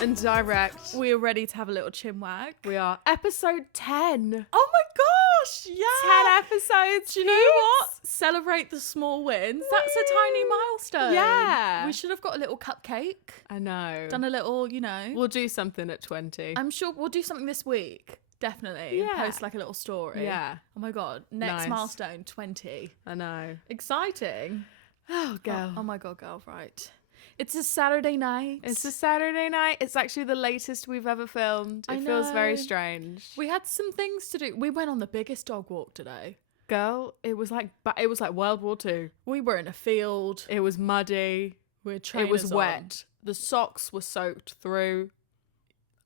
and direct. We are ready to have a little chinwag. We are episode 10. Oh my gosh, yeah. 10 episodes. Do you know what? Celebrate the small wins. That's a tiny milestone. Yeah. We should have got a little cupcake. I know. Done a little, you know. We'll do something at 20. I'm sure we'll do something this week. Definitely. Yeah. Post like a little story. Yeah. Oh my God. Next Nice. milestone, 20. I know. Exciting. Oh, girl. Oh my God, girl, right. It's a Saturday night. It's a Saturday night. It's actually the latest we've ever filmed. It feels very know. strange. We had some things to do. We went on the biggest dog walk today. Girl, it was like World War II. We were in a field. It was muddy. We're It was trainers on. wet. The socks were soaked through.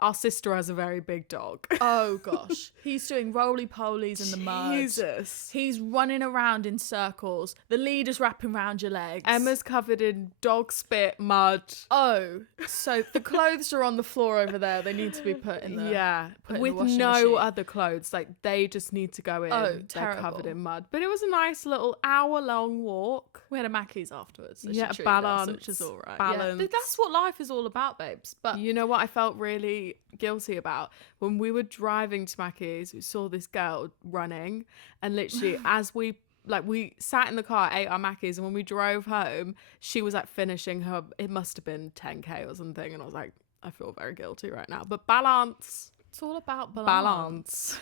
Our sister has a very big dog. Oh gosh. He's doing roly-polies in the mud. Jesus. He's running around in circles. The leader's wrapping around your legs. Emma's covered in dog spit, mud. Oh, so the clothes are on the floor over there. They need to be put in the put in the with washing no machine. other clothes. Like, they just need to go in. Oh, They're covered terrible. in mud. But it was a nice little hour-long walk. We had a Mackey's afterwards. So Yeah, she treated us, balance, which is all right. balance. Yeah, that's what life is all about, babes. But You know what I felt really guilty about? When we were driving to Mackey's, we saw this girl running, and literally as we sat in the car, ate our Mackies, and when we drove home, she was like finishing her, it must have been 10k or something, and I was like, I feel very guilty right now. But balance. it's all about Balance.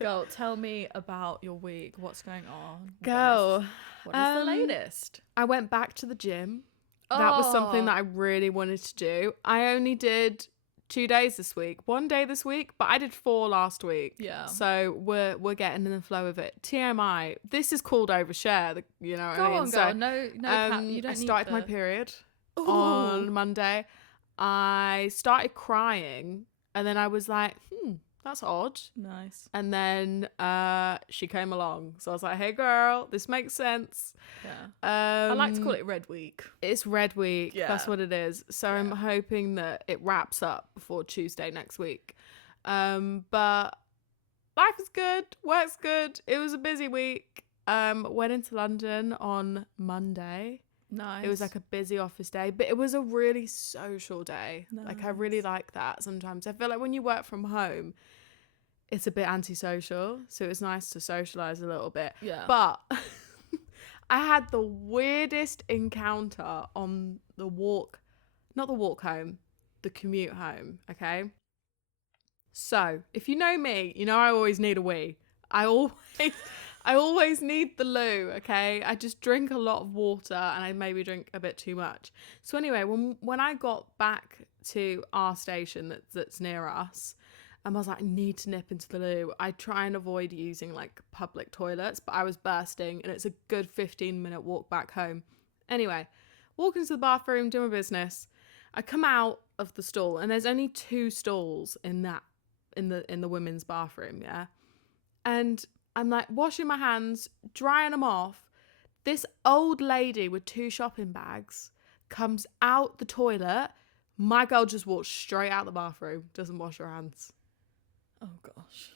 Girl, tell me about your week. What's going on? Girl, What is the latest? I went back to the gym. That was something Oh. that I really wanted to do. I only did 2 days this week, 1 day this week, but I did 4 last week. Yeah. So we're getting in the flow of it. TMI. This is called overshare. You know what Go I mean? on, So, girl. No, cap. You don't I started my need period Ooh. on Monday. I started crying, and then I was like, that's odd. Nice. And then she came along, so I was like, hey girl, this makes sense. Yeah. I like to call it Red Week. It's Red Week. Yeah. That's what it is. So I'm hoping that it wraps up before Tuesday next week. But life is good. Work's good. It was a busy week. Went into London on Monday. Nice. It was like a busy office day, but it was a really social day. Like, I really like that sometimes. I feel like when you work from home, it's a bit antisocial. So it's nice to socialize a little bit. Yeah. But I had the weirdest encounter on the walk, not the walk home, the commute home, okay? So, if you know me, you know I always need a wee. I always need the loo, okay? I just drink a lot of water, and I maybe drink a bit too much. So anyway, when I got back to our station that's near us, I was like, I need to nip into the loo. I try and avoid using like public toilets, but I was bursting, and it's a good 15-minute walk back home. Anyway, walk into the bathroom, do my business. I come out of the stall, and there's only 2 stalls in the women's bathroom, yeah? And I'm like washing my hands, drying them off. This old lady with 2 shopping bags comes out the toilet. My girl just walks straight out the bathroom, doesn't wash her hands. Oh gosh.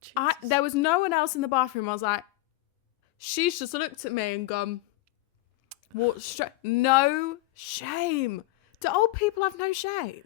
Jesus. There was no one else in the bathroom. I was like, she's just looked at me and gone, walked straight. No shame. Do old people have no shame?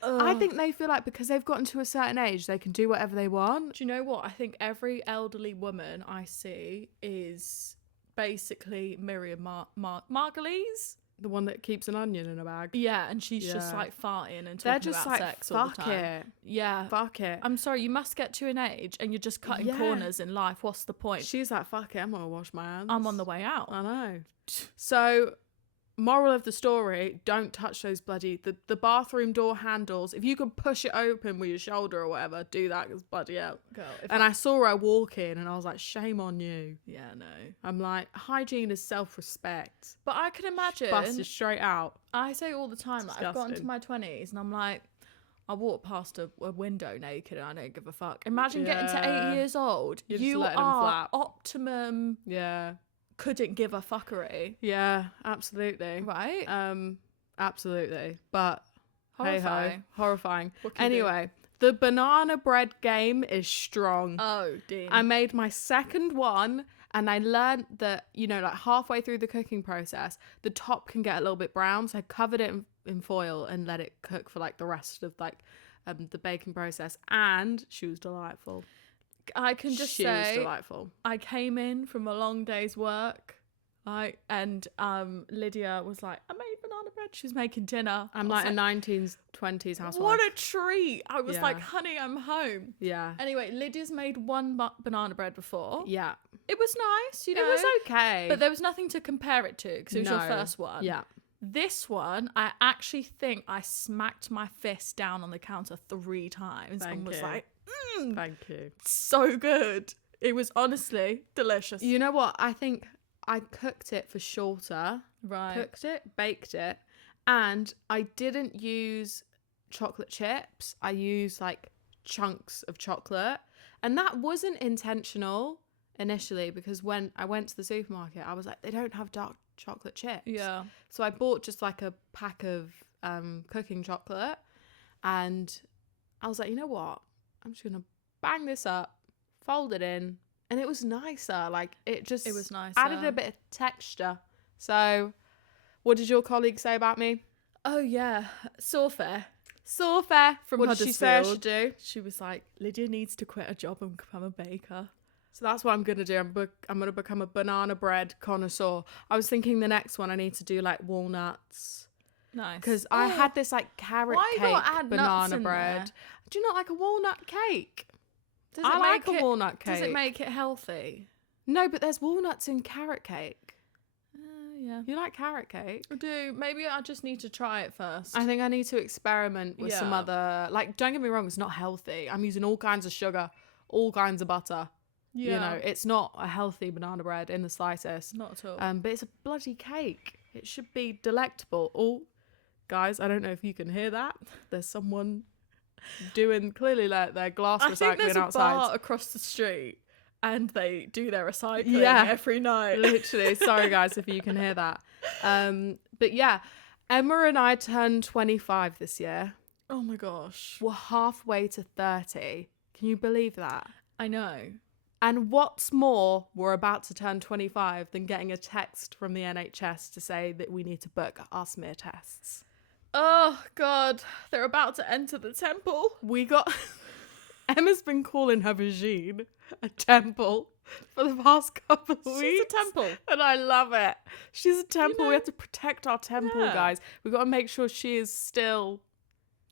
I think they feel like because they've gotten to a certain age, they can do whatever they want. Do you know what? I think every elderly woman I see is basically Miriam Margolyes. The one that keeps an onion in a bag. Yeah, and she's just Yeah. like farting and They're talking just about like, sex all the fuck time. it. Yeah. Fuck it. I'm sorry, you must get to an age and you're just cutting Yeah. corners in life. What's the point? She's like, fuck it, I'm gonna wash my hands. I'm on the way out. I know. So, moral of the story, don't touch those bloody, the bathroom door handles. If you can push it open with your shoulder or whatever, do that, because bloody hell. Girl, And I saw her walk in, and I was like, shame on you. yeah, no. I'm like, hygiene is self-respect. But I can imagine, Busted straight out. I say all the time, like, I've gotten to Disgusting. my 20s and I'm like, I walk past a window naked and I don't give a fuck. Imagine getting to Yeah. 8 years old. You're just You letting 'em are flap. optimum, Yeah. couldn't give a fuckery. Yeah, absolutely. Right? Absolutely. But hey ho, Horrifying. horrifying. What can you do? Anyway, the banana bread game is strong. Oh, Dean. I made my second one, And I learned that, like halfway through the cooking process, the top can get a little bit brown. So I covered it in foil and let it cook for like the rest of like the baking process. And she was delightful. I can just She was say, delightful. I came in from a long day's work, like, and Lydia was like, I made banana bread. She was making dinner. I'm I was like a 1920s housewife. what a treat. I was Yeah. like, honey, I'm home. Yeah. Anyway, Lydia's made one banana bread before. Yeah. It was nice, you know. It was okay. But there was nothing to compare it to because it was your No. first one. Yeah. This one, I actually think I smacked my fist down on the counter 3 times Thank and was you. like, Thank you. so good. It was honestly delicious. You know what? I think I cooked it for shorter. Right. Cooked it, baked it, and I didn't use chocolate chips. I used like chunks of chocolate, and that wasn't intentional initially because when I went to the supermarket, I was like, they don't have dark chocolate chips. Yeah. So I bought just like a pack of cooking chocolate, and I was like, you know what? I'm just gonna bang this up, fold it in, and it was nicer. Like it was nicer. added a bit of texture. So, what did your colleague say about me? Oh, yeah. Sawfair. Sawfair. From what did she say I should Huddersfield. do? She was like, Lydia needs to quit her job and become a baker. So that's what I'm gonna do. I'm gonna become a banana bread connoisseur. I was thinking the next one I need to do like walnuts. Nice. Because I had this like carrot Why you gotta cake add nuts banana in bread. there? Do you not like a walnut cake? Does I it like make a it- walnut cake. Does it make it healthy? No, but there's walnuts in carrot cake. Yeah. You like carrot cake? I do. Maybe I just need to try it first. I think I need to experiment with some Yeah. other, like, don't get me wrong, it's not healthy. I'm using all kinds of sugar, all kinds of butter. yeah. You know, it's not a healthy banana bread in the slightest. Not at all. But it's a bloody cake. It should be delectable. Oh, guys, I don't know if you can hear that. There's someone doing clearly like their glass I think recycling there's a outside. bar across the street and they do their recycling Yeah. every night. Literally, sorry guys if you can hear that. But yeah, Emma and I turned 25 this year. Oh my gosh. We're halfway to 30. Can you believe that? I know. And what's more, we're about to turn 25 than getting a text from the NHS to say that we need to book our smear tests. Oh God. They're about to enter the temple. We got... Emma's been calling her vagine a temple for the past couple of weeks. She's a temple. And I love it. She's a temple. know- We have to protect our temple, Yeah. guys. We've got to make sure she is still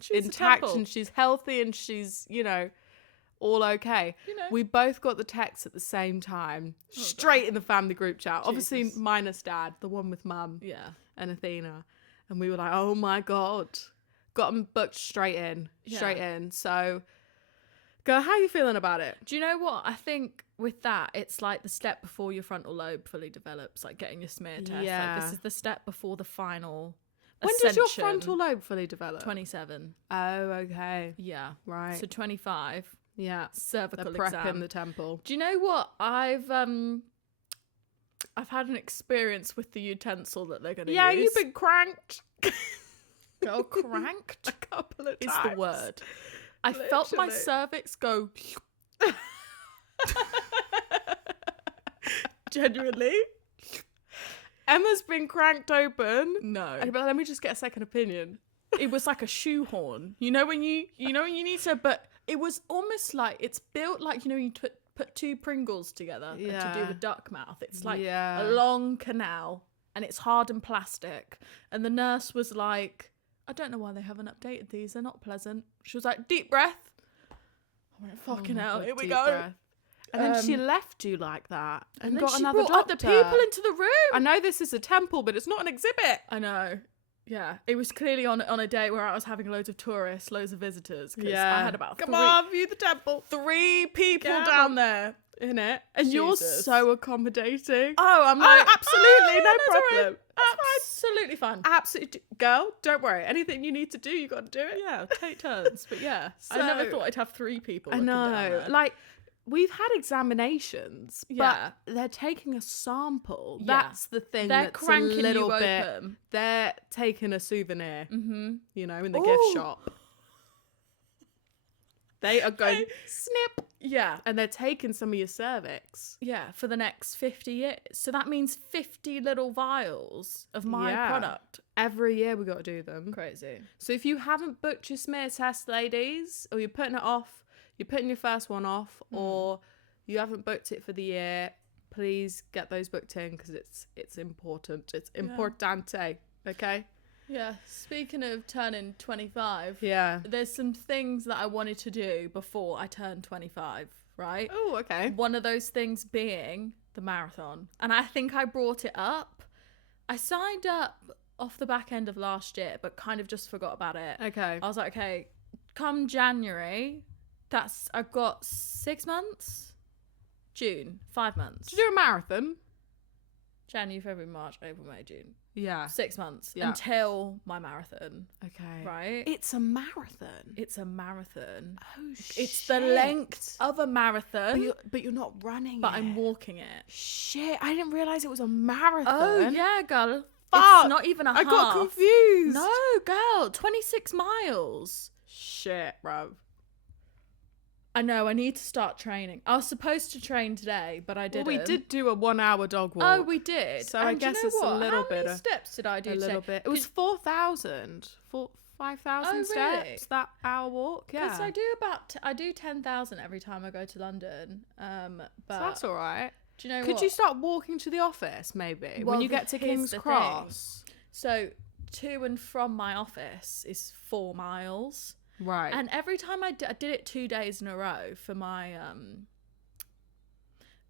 She's intact a temple. and she's healthy and she's, all okay. We both got the text at the same time, straight in the family group chat. Obviously, Jesus. minus dad, the one with mum Yeah. and Athena. And we were like, oh my God. Got them booked straight in. So, girl, how are you feeling about it? Do you know what? I think with that, it's like the step before your frontal lobe fully develops, like getting your smear test. Yeah. Like this is the step before the final. When does your ascension. frontal lobe fully develop? 27. Oh, okay. Yeah. Right. So 25. Yeah. Cervical They're prepping exam. the temple. Do you know what? I've had an experience with the utensil that they're going to Yeah, use. you've been cranked. Girl, cranked A couple of is times. the word. I felt my Literally. cervix go. Genuinely? Emma's been cranked open. No. But let me just get a second opinion. It was like a shoehorn. You know when you need to, but it was almost like it's built like, you put 2 Pringles together to do Yeah. a duck mouth. It's like Yeah. a long canal and it's hard and plastic. And the nurse was like, I don't know why they haven't updated these. They're not pleasant. She was like, deep breath. I went, fucking Oh my hell, God, here we deep go. breath. And then she Um, left you like that and, And then got she another brought doctor. other people into the room. I know this is a temple, but it's not an exhibit. I know. Yeah, it was clearly on a day where I was having loads of tourists, loads of visitors. 'Cause I had about Come three, on, view the temple. 3 people Get down on. there. In it. And you're Jesus. so accommodating. Oh, I'm like, absolutely, no that's all right. problem. Absolutely fine. Absolutely. Girl, don't worry. Anything you need to do, you got to do it. Yeah, take turns. But yeah, I never So- thought I'd have 3 people. I looking down know. there. Like, we've had examinations, Yeah. but they're taking a sample. Yeah. That's the thing. They're that's cranking a little you bit. open. They're taking a souvenir, Mm-hmm. in the Ooh. gift shop. They are going snip, Yeah. and they're taking some of your cervix. Yeah, for the next 50 years. So that means 50 little vials of my Yeah. product. Every year we got to do them. Crazy. So if you haven't booked your smear test, ladies, or you're putting it off, you're putting your first one off, or you haven't booked it for the year, please get those booked in because it's important. It's importante. Okay. Yeah, speaking of turning 25, Yeah. there's some things that I wanted to do before I turned 25, right? Oh, okay. One of those things being the marathon. And I think I brought it up. I signed up off the back end of last year, but kind of just forgot about it. Okay. I was like, okay, come January, I've got 6 months. June, 5 months. Did you do a marathon? January, February, March, April, May, June. Yeah. 6 months Yeah. until my marathon, Okay. right? It's a marathon. It's a marathon. Oh shit. It's the length of a marathon, But you're not running but it. I'm walking it. Shit, I didn't realise it was a marathon. Oh, yeah, girl. Fuck. It's not even a I half. got confused. No, girl. 26 miles. Shit, bruv. I know, I need to start training. I was supposed to train today, but I Well, didn't. we did do a 1 hour dog walk. Oh, we did. So I And do you guess know it's a what? little How bit many of- steps did I do a today? little bit. It was 4,000. 5,000 Oh, steps, really? that hour walk. Yeah. Because I do 10,000 every time I go to London. But So that's all right. do you know Could what? you start walking to the office maybe Well, when you get to here's King's the thing. Cross? So to and from my office is 4 miles. Right. And every time I did it 2 days in a row for my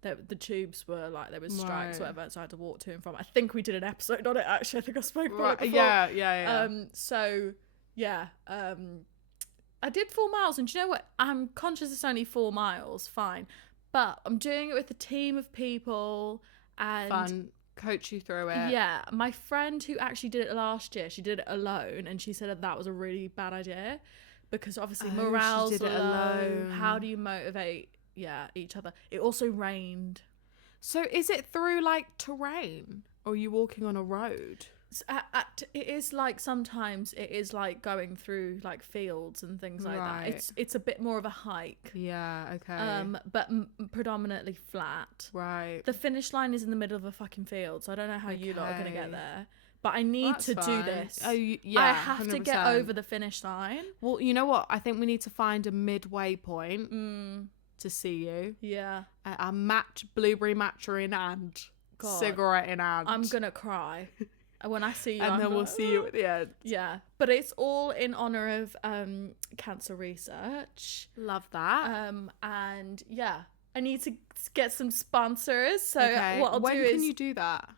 the tubes were like there was strikes, Right. whatever, so I had to walk to and from. I think we did an episode on it actually. I think I spoke about it Right. before. Yeah. So yeah, I did 4 miles, and do you know what? I'm conscious it's only 4 miles, fine, but I'm doing it with a team of people and Fun. Coach you through it. yeah, my friend who actually did it last year, she did it alone, and she said that was a really bad idea because obviously Oh, she morale's did it low. alone. How do you motivate? Yeah, each other. It also rained. So is it through like terrain, or are you walking on a road? It is like sometimes it is like going through like fields and things like Right. that. It's a bit more of a hike. Yeah. Okay. But predominantly flat. Right. The finish line is in the middle of a fucking field, so I don't know how you lot are gonna get Okay. there. But I need That's to do fine. this. Oh, yeah. I have to get 100%. over the finish line. Well, you know what? I think we need to find a midway point Mm, to see you. yeah, A blueberry matcha in hand, God. cigarette in hand. I'm gonna cry when I see you. and I'm then we'll like, see you at the end. Yeah, but it's all in honor of cancer research. Love that. And yeah, I need to get some sponsors. So Okay. what I'll when do can is you do that?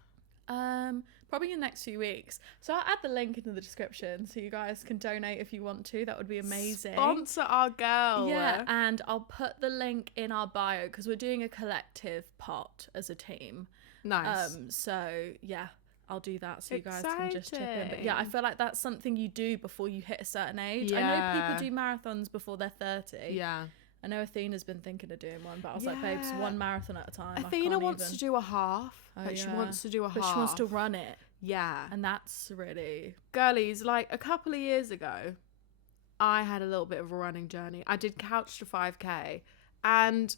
probably in the next few weeks. So I'll add the link into the description so you guys can donate if you want to. That would be amazing. Sponsor our girl. Yeah, and I'll put the link in our bio because we're doing a collective pot as a team. Nice. So yeah, I'll do that so you guys can just chip in. But yeah, I Exciting. feel like that's something you do before you hit a certain age. I Yeah. know people do marathons before they're 30. yeah. I know Athena's been thinking of doing one, but I was like, babes, Yeah. one marathon at a time. Athena wants to do a half. Oh, Like she yeah. wants to do a half. but she wants to run it, Yeah. and that's really Girlies, like a couple of years ago, I had a little bit of a running journey. I did couch to 5K, and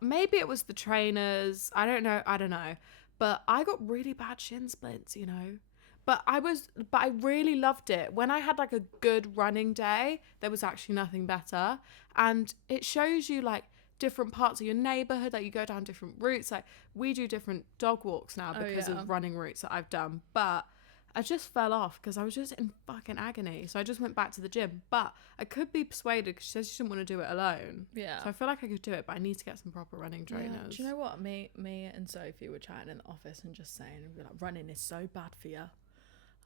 maybe it was the trainers. I don't know. But I got really bad shin splints, you know. But I really loved it. When I had like a good running day, there was actually nothing better. And it shows you like different parts of your neighborhood, like you go down different routes. Like we do different dog walks now because yeah. of running routes that I've done. But I just fell off because I was just in fucking agony. So I just went back to the gym. But I could be persuaded because she says she didn't want to do it alone. yeah. So I feel like I could do it, but I need to get some proper running Yeah. trainers. Do you know what? Me and Sophie were chatting in the office and just saying, we were like, running is so bad for you.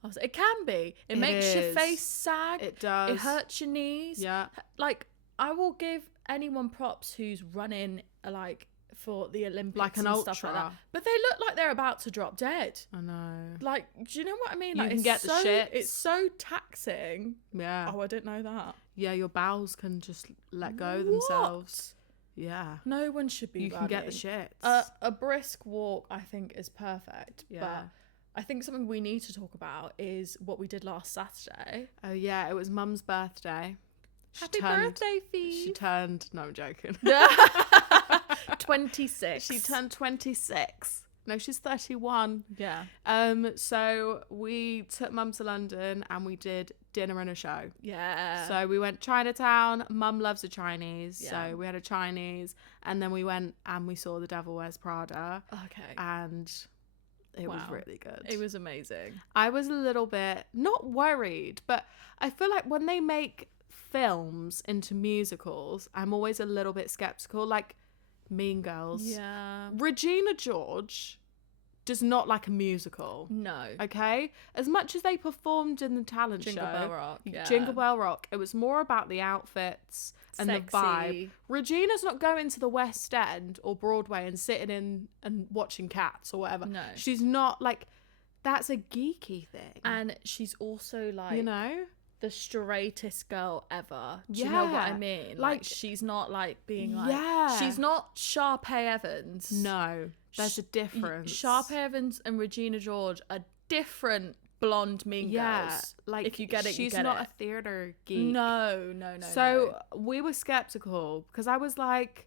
I was like, it can be. It makes your is. face sag. It does. It hurts your knees. Yeah. Like, I will give anyone props who's running like for the Olympics Like an and stuff like that. ultra. But they look like they're about to drop dead. I know. Like, do you know what I mean? You Like, can it's get the so, shits. It's so taxing. Yeah. Oh, I didn't know that. Yeah, your bowels can just let go themselves. Yeah. No one should be You can get the running. shits. A brisk walk, I think, is perfect. Yeah. But I think something we need to talk about is what we did last Saturday. Oh yeah, it was Mum's birthday. Happy turned- birthday, She Fee. turned. No, I'm joking. 26. She turned 26. No, she's 31. Yeah. So we took Mum to London and we did dinner and a show. Yeah. So we went Chinatown. Mum loves a Chinese, Yeah. so we had a Chinese, and then we went and we saw The Devil Wears Prada, okay. and it was Wow. really good. It was amazing. I was a little bit not worried, but I feel like when they make films into musicals, I'm always a little bit skeptical. Like Mean Girls. Yeah. Regina George does not like a musical. No. Okay, as much as they performed in the talent Jingle show, Bell Rock. Yeah. Jingle Bell Rock, it was more about the outfits and the vibe. Sexy. Regina's not going to the West End or Broadway and sitting in and watching Cats or whatever. No. She's not like, that's a geeky thing. And she's also like you know, the straightest girl ever. Do you know what I Yeah. mean? Like- she's not like being like Yeah. she's not Sharpay Evans. no, there's a difference. Sharpay Evans and Regina George are different blonde mean yeah, girls. like if you get it, she's you get not it. a theater geek. No. So we were skeptical because I was like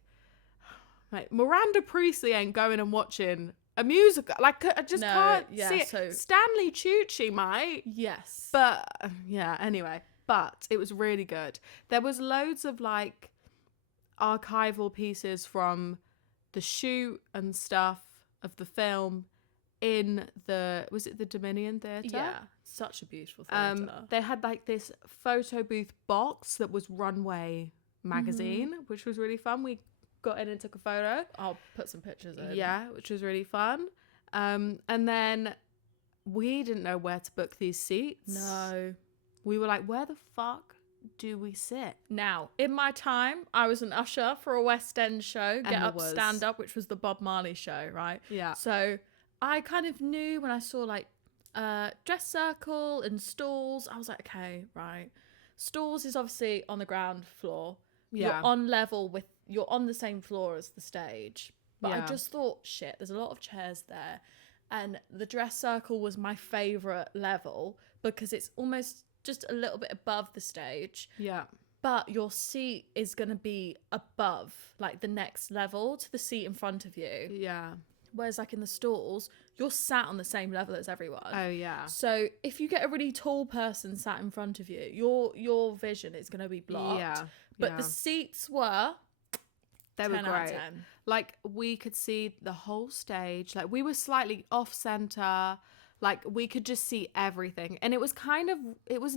Miranda Priestley ain't going and watching a musical. Like, I just No, can't yeah, see it. so- Stanley Tucci might, yes. but yeah. Anyway, but it was really good. There was loads of like archival pieces from the shoot and stuff of the film in was it the Dominion Theatre? yeah, such a beautiful theatre. They had like this photo booth box that was Runway magazine, which was really fun. We got in and took a photo. I'll put some pictures in. Yeah, which was really fun. And then we didn't know where to book these seats. No. We were like, where the fuck do we sit? Now, in my time, I was an usher for a West End show, Get Emma Up, was. Stand Up, which was the Bob Marley show, right? Yeah. So I kind of knew when I saw like dress circle and stalls, I was like, okay, right. Stalls is obviously on the ground floor. Yeah. You're on the same floor as the stage. But I Yeah. just thought, shit, there's a lot of chairs there. And the dress circle was my favourite level because it's almost just a little bit above the stage. Yeah. But your seat is going to be above, like the next level to the seat in front of you. Yeah. Whereas like in the stalls, you're sat on the same level as everyone. Oh, yeah. So if you get a really tall person sat in front of you, your vision is going to be blocked. Yeah. But yeah. the seats were They were 10 out of great. 10. Like, we could see the whole stage. Like, we were slightly off center. Like, we could just see everything. And it was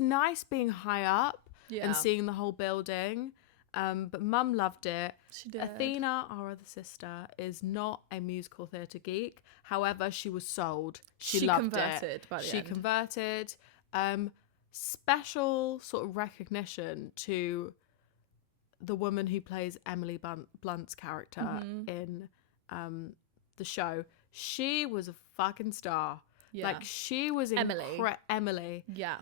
nice being high up Yeah. and seeing the whole building. But Mum loved it. She did. Athena, our other sister, is not a musical theatre geek. However, she was sold. She loved converted it. by the She end. converted. Special sort of recognition to the woman who plays Emily Blunt's character Mm-hmm. in the show. She was a fucking star. Yeah. Like, she was Emily. Emily. Yeah.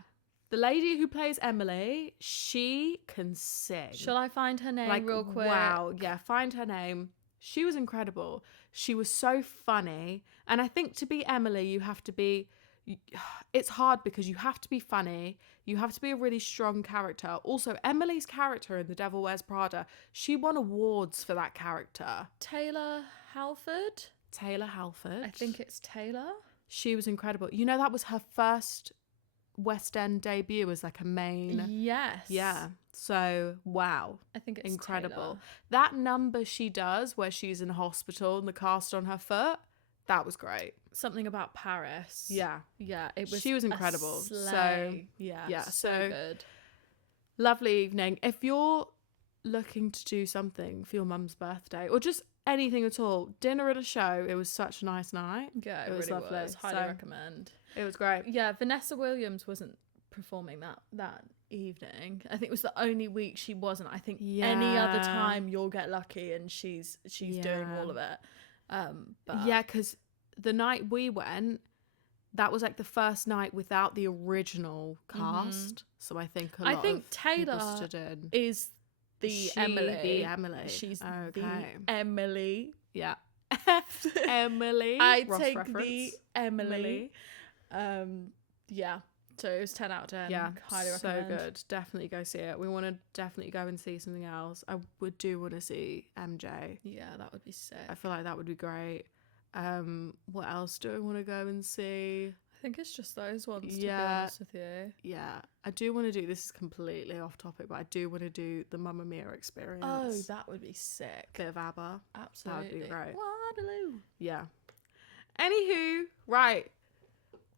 The lady who plays Emily, she can sing. Shall I find her name Like, real quick? wow. Yeah, find her name. She was incredible. She was so funny. And I think to be Emily, you have to be... It's hard because you have to be funny. You have to be a really strong character. Also, Emily's character in The Devil Wears Prada, she won awards for that character. Taylor Halford? Taylor Halford. I think it's Taylor. She was incredible. You know, that was her first West End debut as like a main... Yes. Yeah. So, wow. I think it's Incredible. Taylor. That number she does where she's in hospital and the cast on her foot, that was great. Something about Paris. Yeah. Yeah, it was. She was a incredible. So, slay. yeah, yeah, so so- good. Lovely evening. If you're looking to do something for your mum's birthday or just anything at all, dinner at a show, it was such a nice night. Yeah, it it was really lovely. was. Highly So- recommend. It was great. Yeah, Vanessa Williams wasn't performing that evening. I think it was the only week she wasn't. I think any other Yeah. time you'll get lucky and she's doing Yeah. all of it. But Yeah, because the night we went, that was like the first night without the original cast. So I think a lot I think of people Taylor stood in. is the Emily. The Emily. She's Okay. the Emily. Yeah. Emily. I Ross take reference. the Emily. Yeah. So it was 10 out of 10. Yeah, Highly so recommend. good. Definitely go see it. We want to definitely go and see something else. I do want to see MJ. Yeah, that would be sick. I feel like that would be great. What else do I want to go and see? I think it's just those ones, to be Yeah. honest with you. Yeah, I do want to do, this is completely off topic, but I do want to do the Mamma Mia experience. Oh, that would be sick. Bit of ABBA. Absolutely. That would be great. Waterloo. Yeah. Anywho, right.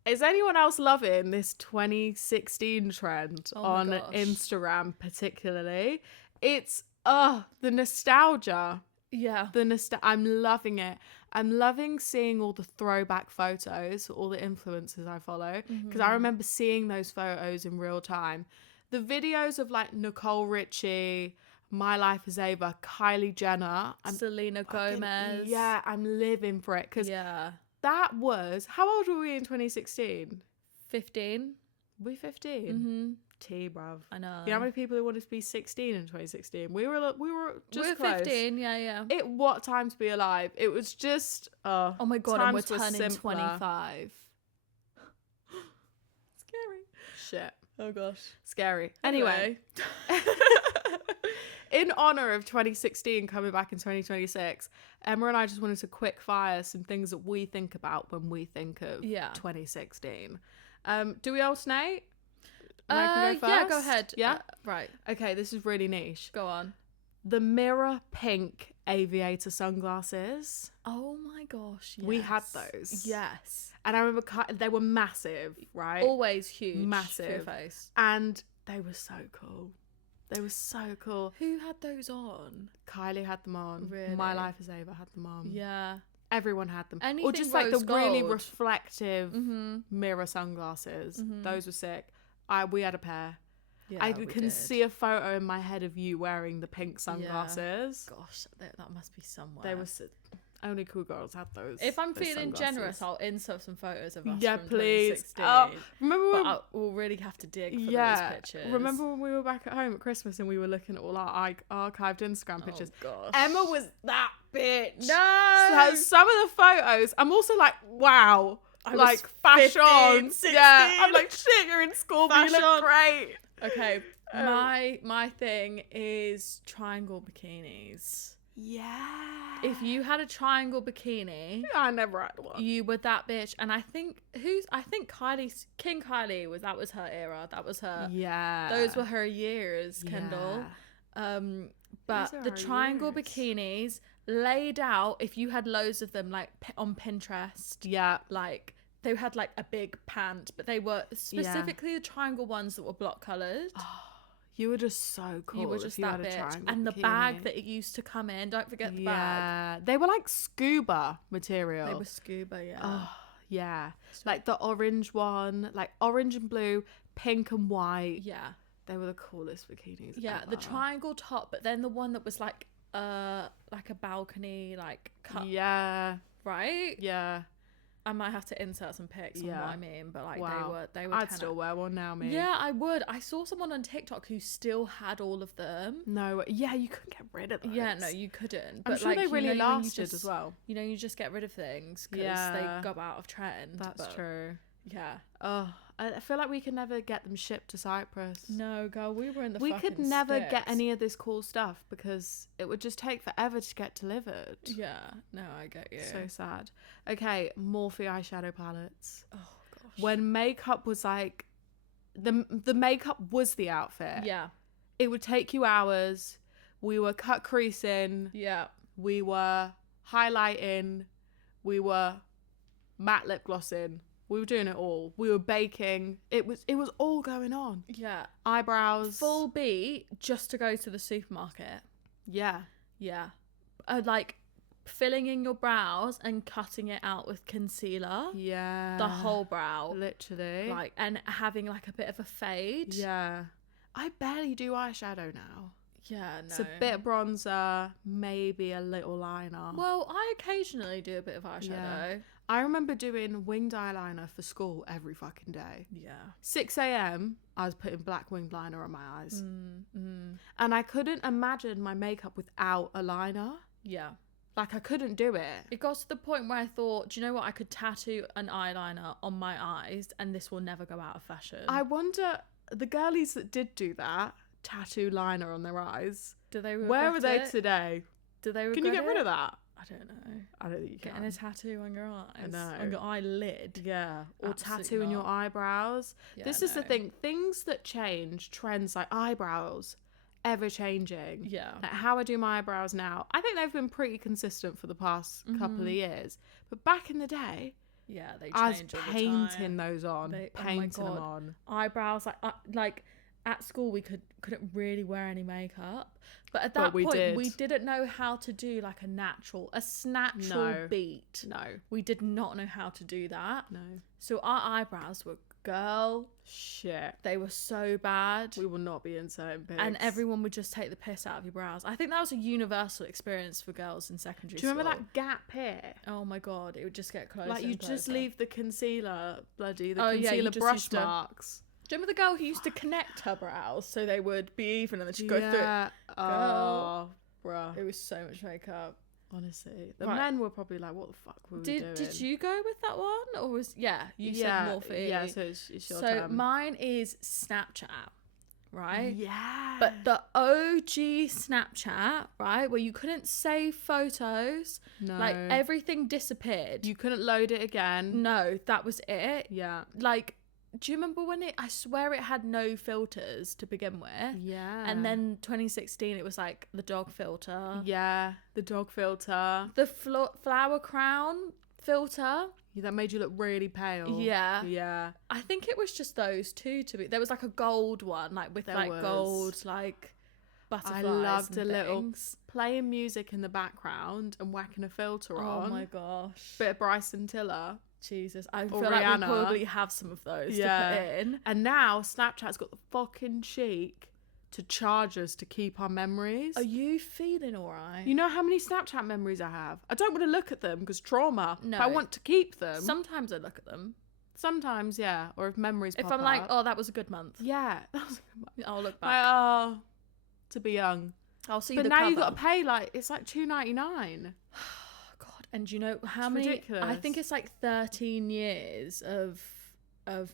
Is anyone else loving this 2016 trend Oh my on gosh. Instagram particularly? It's the nostalgia. Yeah. I'm loving it. I'm loving seeing all the throwback photos, all the influencers I follow, because I remember seeing those photos in real time. The videos of like Nicole Richie, My Life as Ava, Kylie Jenner, Selena fucking- Gomez. yeah, I'm living for it because Yeah. that was, how old were we in 2016? 15. We 15. Mm-hmm. T, bruv. I know. You know how many people who wanted to be 16 in 2016? We were just We're close. 15. Yeah. What time to be alive? It was just Oh my God, and we're times were turning simpler. 25. Scary. Shit. Oh gosh. Scary. Anyway, in honor of 2016 coming back in 2026, Emma and I just wanted to quick fire some things that we think about when we think of Yeah. 2016. Do we alternate? I can go Yeah, go first? ahead. Yeah? Right. Okay, this is really niche. Go on. The mirror pink aviator sunglasses. Oh my gosh. We had yes. those. Yes. And I remember they were massive, right? Always huge. Massive. For your face. And they were so cool. They were so cool. Who had those on? Kylie had them on. Really? My Life as Ava had them on. Yeah. Everyone had them. Or Anything just like the rose really gold. reflective Mm-hmm. mirror sunglasses. Mhm. Those were sick. We had a pair. Yeah, I we can did. see a photo in my head of you wearing the pink sunglasses. Gosh, that must be somewhere. They were only cool girls had those. If I'm those feeling sunglasses. generous, I'll insert some photos of us. Yeah, from please. 2016. Oh, remember But when? we'll really have to dig for Yeah, those pictures. remember when we were back at home at Christmas and we were looking at all our archived Instagram pictures? Oh, gosh. Emma was that bitch. No. So some of the photos, I'm also like, wow, I was like fashion. 15, 16. Yeah, I'm like, shit, you're in school, but you look Fashion. great. Okay, my thing is triangle bikinis. Yeah. If you had a triangle bikini, I never had one. you were that bitch. And I think Kylie's King Kylie was her era. That was her. Yeah. Those were her years, Kendall. But Those are the our triangle years. bikinis laid out, if you had loads of them, like on Pinterest, Yeah. like they had like a big pant, but they were specifically the triangle ones that were block coloured. You were just so cool. You were if just you that had a bitch. triangle And the bikini. bag that it used to come in, don't forget the bag. Yeah. They were like scuba material. They were scuba, yeah. Oh, yeah. Like the orange one, like orange and blue, pink and white. Yeah. They were the coolest bikinis. Yeah, the ever. triangle top, but then the one that was like a balcony, like cut, Yeah. right? Yeah. I might have to insert some pics on what Yeah. I mean, but like Wow. they were I'd 10 still wear one now, me. Yeah, I would. I saw someone on TikTok who still had all of them. No. Yeah, you couldn't get rid of those. Yeah, no, you couldn't. I'm But sure like, they you really know, when you lasted just- as well. You know, you just get rid of things because Yeah. they go out of trend. That's but true. Yeah. Oh, I feel like we could never get them shipped to Cyprus. No, girl, we were in the We could fucking never get sticks. any of this cool stuff because it would just take forever to get delivered. Yeah, no, I get you. So sad. Okay, Morphe eyeshadow palettes. oh gosh. When makeup was like, the makeup was the outfit. Yeah, It would take you hours. We were cut creasing. yeah, We were highlighting. We were matte lip glossing. We were doing it all. We were baking. It was all going on. yeah. Eyebrows. Full beat just to go to the supermarket. Yeah. Yeah, like filling in your brows and cutting it out with concealer. Yeah. The whole brow, Literally. like, and having like a bit of a fade. Yeah. I barely do eyeshadow now. Yeah, no. It's a bit of bronzer, maybe a little liner. Well, I occasionally do a bit of eyeshadow. I remember doing winged eyeliner for school every fucking day. Yeah. 6 a.m, I was putting black winged liner on my eyes. Mm. And I couldn't imagine my makeup without a liner. Yeah. Like, I couldn't do it. It got to the point where I thought, do you know what? I could tattoo an eyeliner on my eyes and this will never go out of fashion. I wonder, the girlies that did do that, tattoo liner on their eyes, Do they regret where are they it? today? Do they regret Can you get rid it? of that? I don't know. I don't think you Getting can. a tattoo on your eyes. know. On your eyelid. Yeah, or Absolutely tattooing your not. eyebrows. Yeah, This is the no. thing. Things that change, trends like eyebrows, ever changing. Yeah. Like how I do my eyebrows now, I think they've been pretty consistent for the past couple of Mhm. years. But back in the day, Yeah, they I was change all the painting time. those on, They- oh my painting them God. on. Eyebrows, like at school we couldn't really wear any makeup, but at But that we point did. we didn't know how to do like a snatural No. beat. No, We did not know how to do that. no, So our eyebrows were shit. they were so bad. We will not be inserting pics. And everyone would just take the piss out of your brows. I think that was a universal experience for girls in secondary Do you remember school. that gap here? Oh my God, it would just get closer. Like you and just closer. leave the concealer, bloody the Oh, yeah, you concealer just brush used to- marks. Do you remember the girl who used to connect her brows so they would be even and then she'd go through it? Yeah. Oh, bruh. It was so much makeup. Honestly, the Right. men were probably like, "What the fuck were we doing?" Did you go with that one or was you yeah, said Morphe? yeah. So it's your So turn. mine is Snapchat, right? Yeah. But the OG Snapchat, right, where you couldn't save photos, no, like everything disappeared. you couldn't load it again. No, that was it. Yeah. Like, do you remember when I swear it had no filters to begin with? Yeah. And then 2016, it was like the dog filter, yeah, the dog filter. the flower crown filter. Yeah, that made you look really pale. Yeah. Yeah. I think it was just those two to be. There was like a gold one, like with There like was. gold, like butterflies. I loved and a little things. playing music in the background and whacking a filter on. Oh my gosh. Bit of Bryson Tiller. Jesus. I Or feel like we Rihanna. probably have some of those Yeah. to put in. And now Snapchat's got the fucking cheek to charge us to keep our memories. Are you feeling alright? You know how many Snapchat memories I have? I don't want to look at them because trauma. No. But I want to keep them. Sometimes I look at them. Sometimes, yeah. Or if memories If pop I'm like, up. oh, that was a good month, Yeah. That was a good one. I'll look Like, back. oh, to be young. I'll see But the now cover. you've got to pay like, it's like $2.99. God, and do you know how It's many? I ridiculous. think it's like 13 years of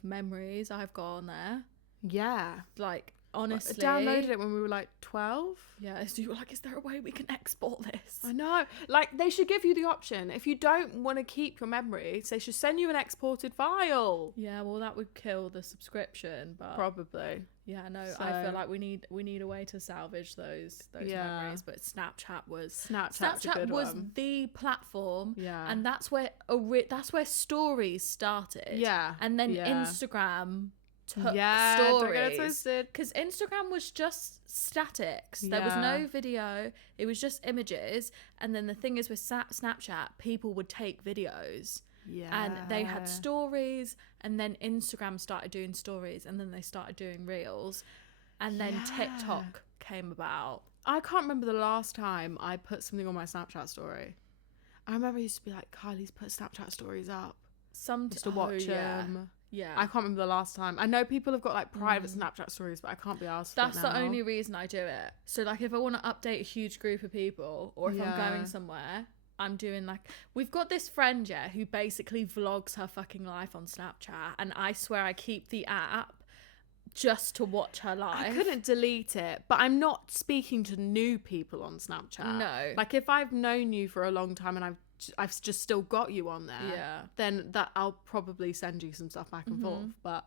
memories I've got on there. Yeah. Like I honestly, downloaded it when we were like 12. Yeah, so you were like, is there a way we can export this? I know. Like, they should give you the option. If you don't want to keep your memories, they should send you an exported file. Yeah, well, that would kill the subscription, but Probably. yeah, no, So- I feel like we need a way to salvage those Yeah. memories. But Snapchat was Snapchat's a good was one. the platform, Yeah. and that's where stories started. Yeah. and then Yeah. Instagram took Yeah, don't get it stories. twisted. Because Instagram was just statics. There was Yeah. no video. It was just images. And then the thing is with Snapchat, people would take videos. Yeah. And they had stories. And then Instagram started doing stories. And then they started doing reels. And then Yeah. TikTok came about. I can't remember the last time I put something on my Snapchat story. I remember I used to be like, Kylie's put Snapchat stories up just to watch them. Yeah. I can't remember the last time. I know people have got like private Snapchat stories, but I can't be asked. That's for it the now. only reason I do it. So like if I want to update a huge group of people or if I'm Yeah. going somewhere, I'm doing like we've got this friend, yeah, who basically vlogs her fucking life on Snapchat, and I swear I keep the app just to watch her life. I couldn't delete it, but I'm not speaking to new people on Snapchat. No. Like if I've known you for a long time and I've just still got you on there, Yeah. then that I'll probably send you some stuff back and forth. But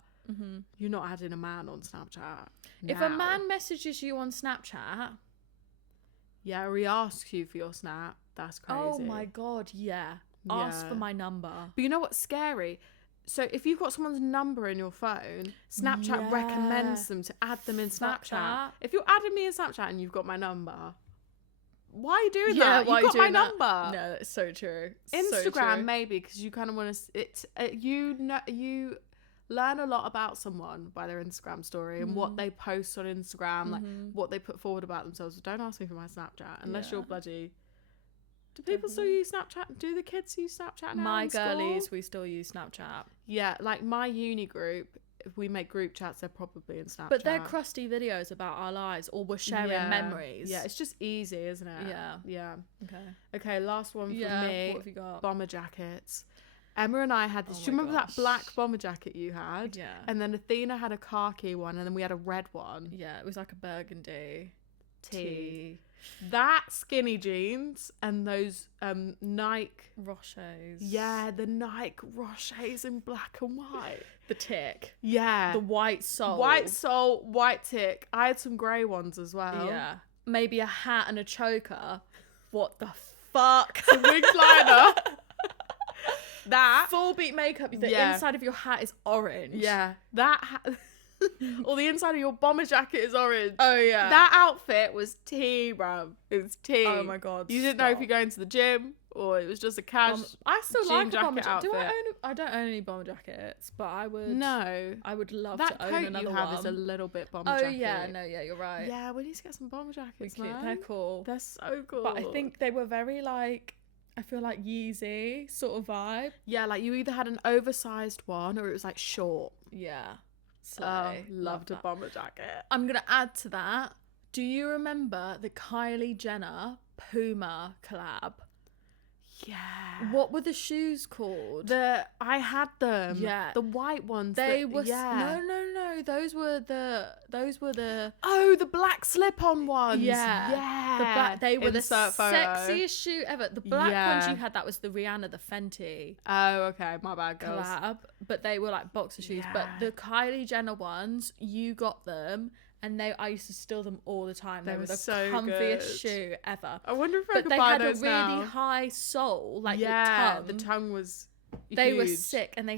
you're not adding a man on Snapchat. If a now. man messages you on Snapchat, yeah, or he asks you for your snap, that's crazy. oh my god, yeah. Ask Yeah. for my number. But you know what's scary? So if you've got someone's number in your phone, Snapchat recommends Yeah. them to add them in Fuck Snapchat. that. If you're adding me in Snapchat and you've got my number, why are you doing Yeah, that? why You've got you my doing that? number. No, it's so true. Instagram maybe because you kind of want to. It's you know you learn a lot about someone by their Instagram story and what they post on Instagram, like what they put forward about themselves. Don't ask me for my Snapchat unless you're Yeah. bloody. Do people still use Snapchat? Do the kids use Snapchat now? My in school? girlies, we still use Snapchat. Yeah, like my uni group if we make group chats, they're probably in Snapchat. But they're crusty videos about our lives, or we're sharing memories. Yeah, it's just easy, isn't it? Yeah. Yeah. Okay. Okay, last one for Yeah. me. What have you got? Bomber jackets. Emma and I had this. Oh Do you my remember that gosh. black bomber jacket you had? Yeah. And then Athena had a khaki one, and then we had a red one. Yeah, it was like a burgundy Tee. That skinny jeans and those Nike. Roches. Yeah, the Nike Roches in black and white. The tick. Yeah. The white sole. White sole, white tick. I had some grey ones as well. Yeah. Maybe a hat and a choker. What the fuck? The wig liner. That. Full beat makeup. The Yeah. inside of your hat is orange. Yeah. Or the inside of your bomber jacket is orange. Oh yeah. That outfit was tea, bruv. It was tea. Oh my God, You didn't know if stop. you're going to the gym or it was just a cash. I still jean like a bomber jacket jacket. outfit. I don't own any bomber jackets, but I would. No. I would love That to own coat another you have one. is a little bit bomber Oh jacket. yeah, no, yeah, you're right. Yeah, we need to get some bomber jackets, They're cute. man. They're cool. They're so cool. But I think they were very like, I feel like Yeezy sort of vibe. Yeah, like you either had an oversized one or it was like short. Yeah. Oh, Slay. loved a that. bomber jacket. I'm gonna add to that. Do you remember the Kylie Jenner Puma collab? Yeah. What were the shoes called? I had them. Yeah. The white ones. They were Yeah. no. Those were the Oh, the black slip-on ones. Yeah. Yeah. the black. They were Insert the photo. sexiest shoe ever. The black ones Yeah. you had, that was the Rihanna, the Fenty Oh, okay. My bad, girls. collab, but they were like boxer shoes. But Yeah. the Kylie Jenner ones, you got them, and I used to steal them all the time. They They were were the so comfiest good. shoe ever. I wonder if I But could they buy had a those really now. high sole, like Yeah, the tongue. the tongue was They were huge. sick, and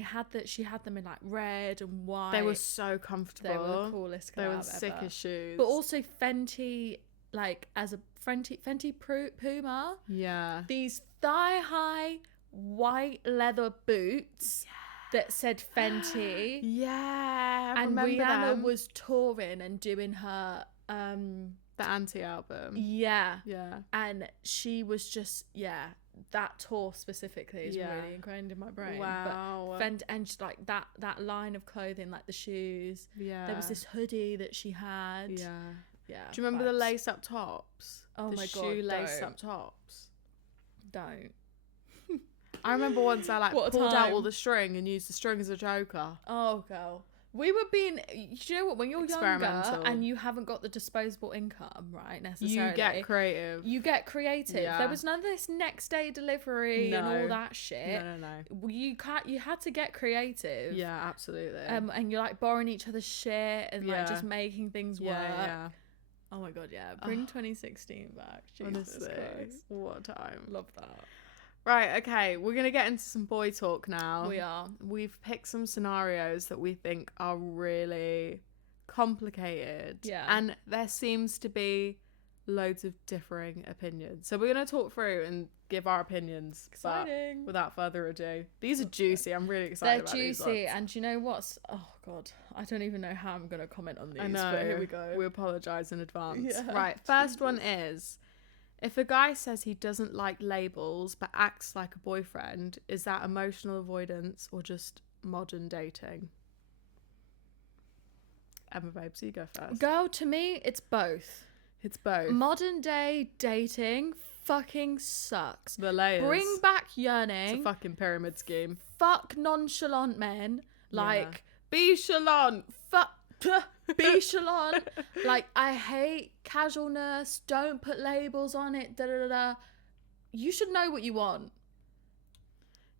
she had them in like red and white. They were so comfortable. They were the coolest collab They were the ever. sickest shoes. But also Fenty, like as a Fenty Puma, yeah. these thigh-high white leather boots that said Fenty. Yeah, I And remember Rihanna them. was touring and doing her the Anti album. yeah, Yeah. and she was just that tour specifically is Yeah. really ingrained in my brain. Wow. But and just like that line of clothing, like the shoes. Yeah. There was this hoodie that she had. Yeah. Yeah. Do you remember the vibes. lace up tops? Oh the my God, shoe lace don't. up tops. Don't. I remember once I What a pulled out time. all the string and used the string as a joker. Oh, girl. We were being, you know what, when you're younger Experimental. and you haven't got the disposable income, right, necessarily. You get creative. You get creative. Yeah. There was none of this next day delivery and No. all that shit. No. You had to get creative. Yeah, absolutely. And you're like borrowing each other's shit and like Yeah. just making things work. yeah. Oh my God, yeah. Bring 2016 back. Jesus Honestly, Christ. what a time. Love that. Right, okay, we're gonna get into some boy talk now. We are. We've picked some scenarios that we think are really complicated. Yeah. And there seems to be loads of differing opinions. So we're gonna talk through and give our opinions. but Exciting. without further ado, these are juicy. I'm really They're excited about these juicy, ones. and you know what's? Oh God, I don't even know how I'm gonna comment on these. I know. But here we go. We apologise in advance. Yeah, Right, first one is, if a guy says he doesn't like labels but acts like a boyfriend, is that emotional avoidance or just modern dating? Emma Babes, you go first. Girl, to me, it's both. It's both. Modern day dating fucking sucks. The layers. Bring back It's a yearning. fucking pyramid scheme. Fuck nonchalant men. Like, Be chalant. fuck. Be chalant. Like, I hate casualness. Don't put labels on it. Da da da da. You should know what you want.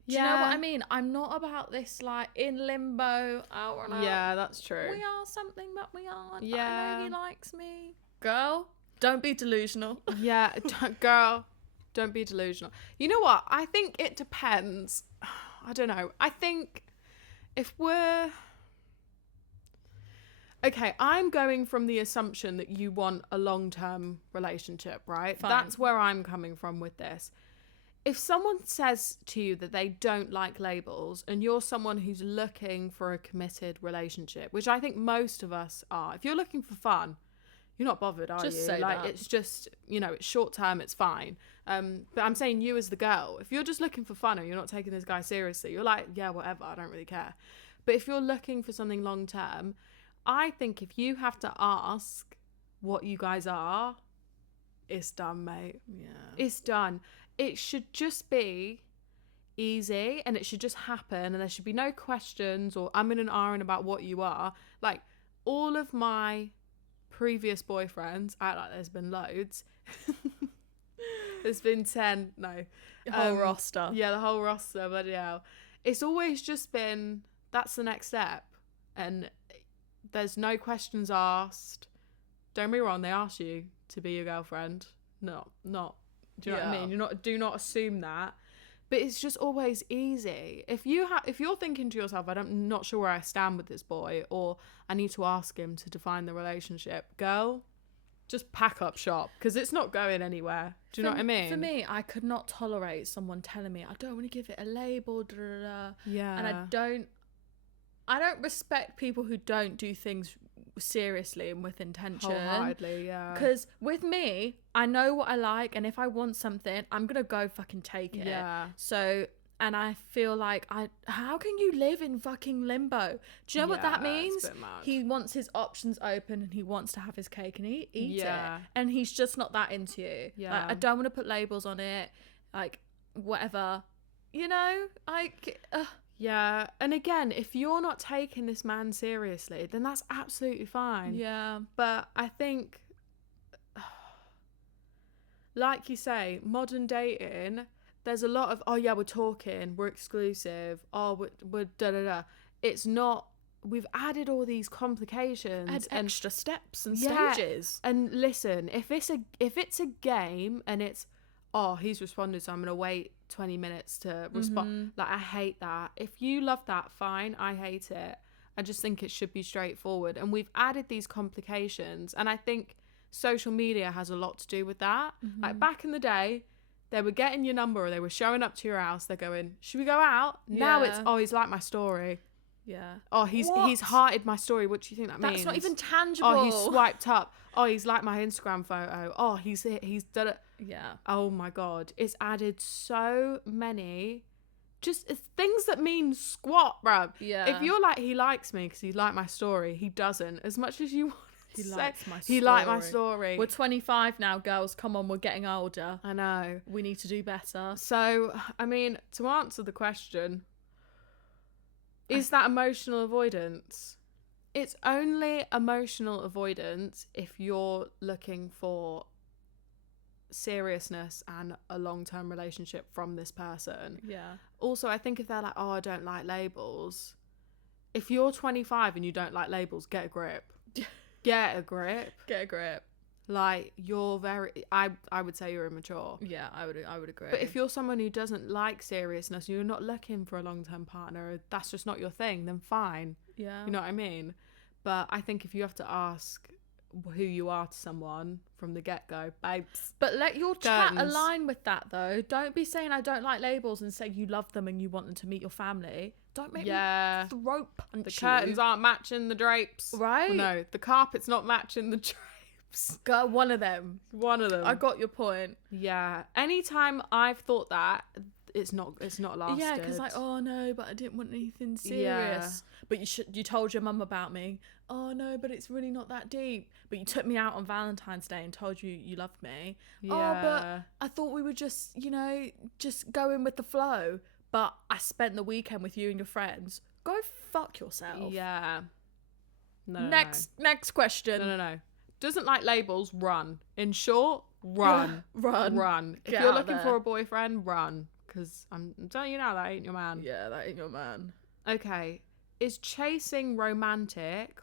Do you know what I mean? I'm not about this, like, in limbo. Oh, no. Yeah, that's true. We are something, but we aren't. But I Yeah. know he likes me. Girl, don't be delusional. Yeah, girl, don't be delusional. You know what? I think it depends. I don't know. I think if we're... Okay, I'm going from the assumption that you want a long-term relationship, right? Fine. That's where I'm coming from with this. If someone says to you that they don't like labels and you're someone who's looking for a committed relationship, which I think most of us are, if you're looking for fun, you're not bothered, are Just you? say Like, that. it's just, it's short term, it's fine. But I'm saying you as the girl, if you're just looking for fun and you're not taking this guy seriously, you're like, yeah, whatever, I don't really care. But if you're looking for something long term, I think if you have to ask what you guys are, it's done, mate. Yeah. It's done. It should just be easy, and it should just happen, and there should be no questions or I'm in an iron about what you are. Like, all of my previous boyfriends, I act like there's been loads. There's been 10, no. The whole roster. Yeah, the whole roster, bloody hell. It's always just been, that's the next step. And there's no questions asked. Don't be wrong, they ask you to be your girlfriend. Not. Do you know what I mean? Do not assume that. But it's just always easy. If you're thinking to yourself, I'm not sure where I stand with this boy, or I need to ask him to define the relationship, girl, just pack up shop, because it's not going anywhere. Do you know what I mean? For me, I could not tolerate someone telling me I don't want to give it a label. Da, da, da. Yeah. And I don't respect people who don't do things seriously and with intention. Wholeheartedly, yeah. Because with me, I know what I like, and if I want something, I'm gonna go fucking take it. Yeah. So, and I feel like how can you live in fucking limbo? Do you know what that Yeah, it's means? a bit mad. He wants his options open, and he wants to have his cake and eat Yeah. it, and he's just not that into you. Yeah. Like, I don't want to put labels on it, like whatever, you know, like. Yeah, and again, if you're not taking this man seriously, then that's absolutely fine. Yeah. But I think, like you say, modern dating, there's a lot of, oh yeah, we're talking, we're exclusive, oh, we're da-da-da. It's not, we've added all these complications. And extra steps and Yeah. stages. And listen, if it's a game and it's, oh, he's responded, so I'm going to wait 20 minutes to respond. Like, I hate that. If you love that, fine. I hate it. I just think it should be straightforward. And we've added these complications. And I think social media has a lot to do with that. Like, back in the day, they were getting your number or they were showing up to your house. They're going, should we go out? Now it's, Yeah. oh, he's liked my story. Yeah. Oh, he's What? hearted my story. What do you think that means? That's not even tangible. Oh, he's swiped up. Oh, he's liked my Instagram photo. Oh, he's done it. Yeah. Oh my God. It's added so many just things that mean squat, bruv. Yeah. If you're like, he likes me because he liked my story, he doesn't. As much as you want to He say, likes my he liked my story. story. We're 25 now, girls. Come on, we're getting older. I know. We need to do better. So, I mean, to answer the question, is that emotional avoidance? It's only emotional avoidance if you're looking for seriousness and a long-term relationship from this person. Yeah. Also, I think if they're like, oh, I don't like labels, if you're 25 and you don't like labels, get a grip. Get a grip. Get a grip. Like, you're very, I would say you're immature. Yeah, I would agree. But if you're someone who doesn't like seriousness, you're not looking for a long-term partner, that's just not your thing, then fine. yeah. You know what I mean? But I think if you have to ask who you are to someone from the get-go, babes. But let your chat Curtains. align with that, though. Don't be saying I don't like labels and say you love them and you want them to meet your family. Don't make me throat punch The you. curtains aren't matching the drapes. Right? Well, no, the carpet's not matching the drapes. Go, one of them. One of them. I got your point. Yeah. Anytime I've thought that, it's not lasted. Yeah, because like, oh no, but I didn't want anything serious. Yeah. But you told your mum about me. Oh no, but it's really not that deep. But you took me out on Valentine's Day and told you loved me. Yeah. Oh, but I thought we were just going with the flow. But I spent the weekend with you and your friends. Go fuck yourself. Yeah. No. Next question. No. Doesn't like labels, run. In short, run. Run. If Get you're out looking there. for a boyfriend, run. Because I'm telling you now, that ain't your man. Yeah, that ain't your man. Okay. Is chasing romantic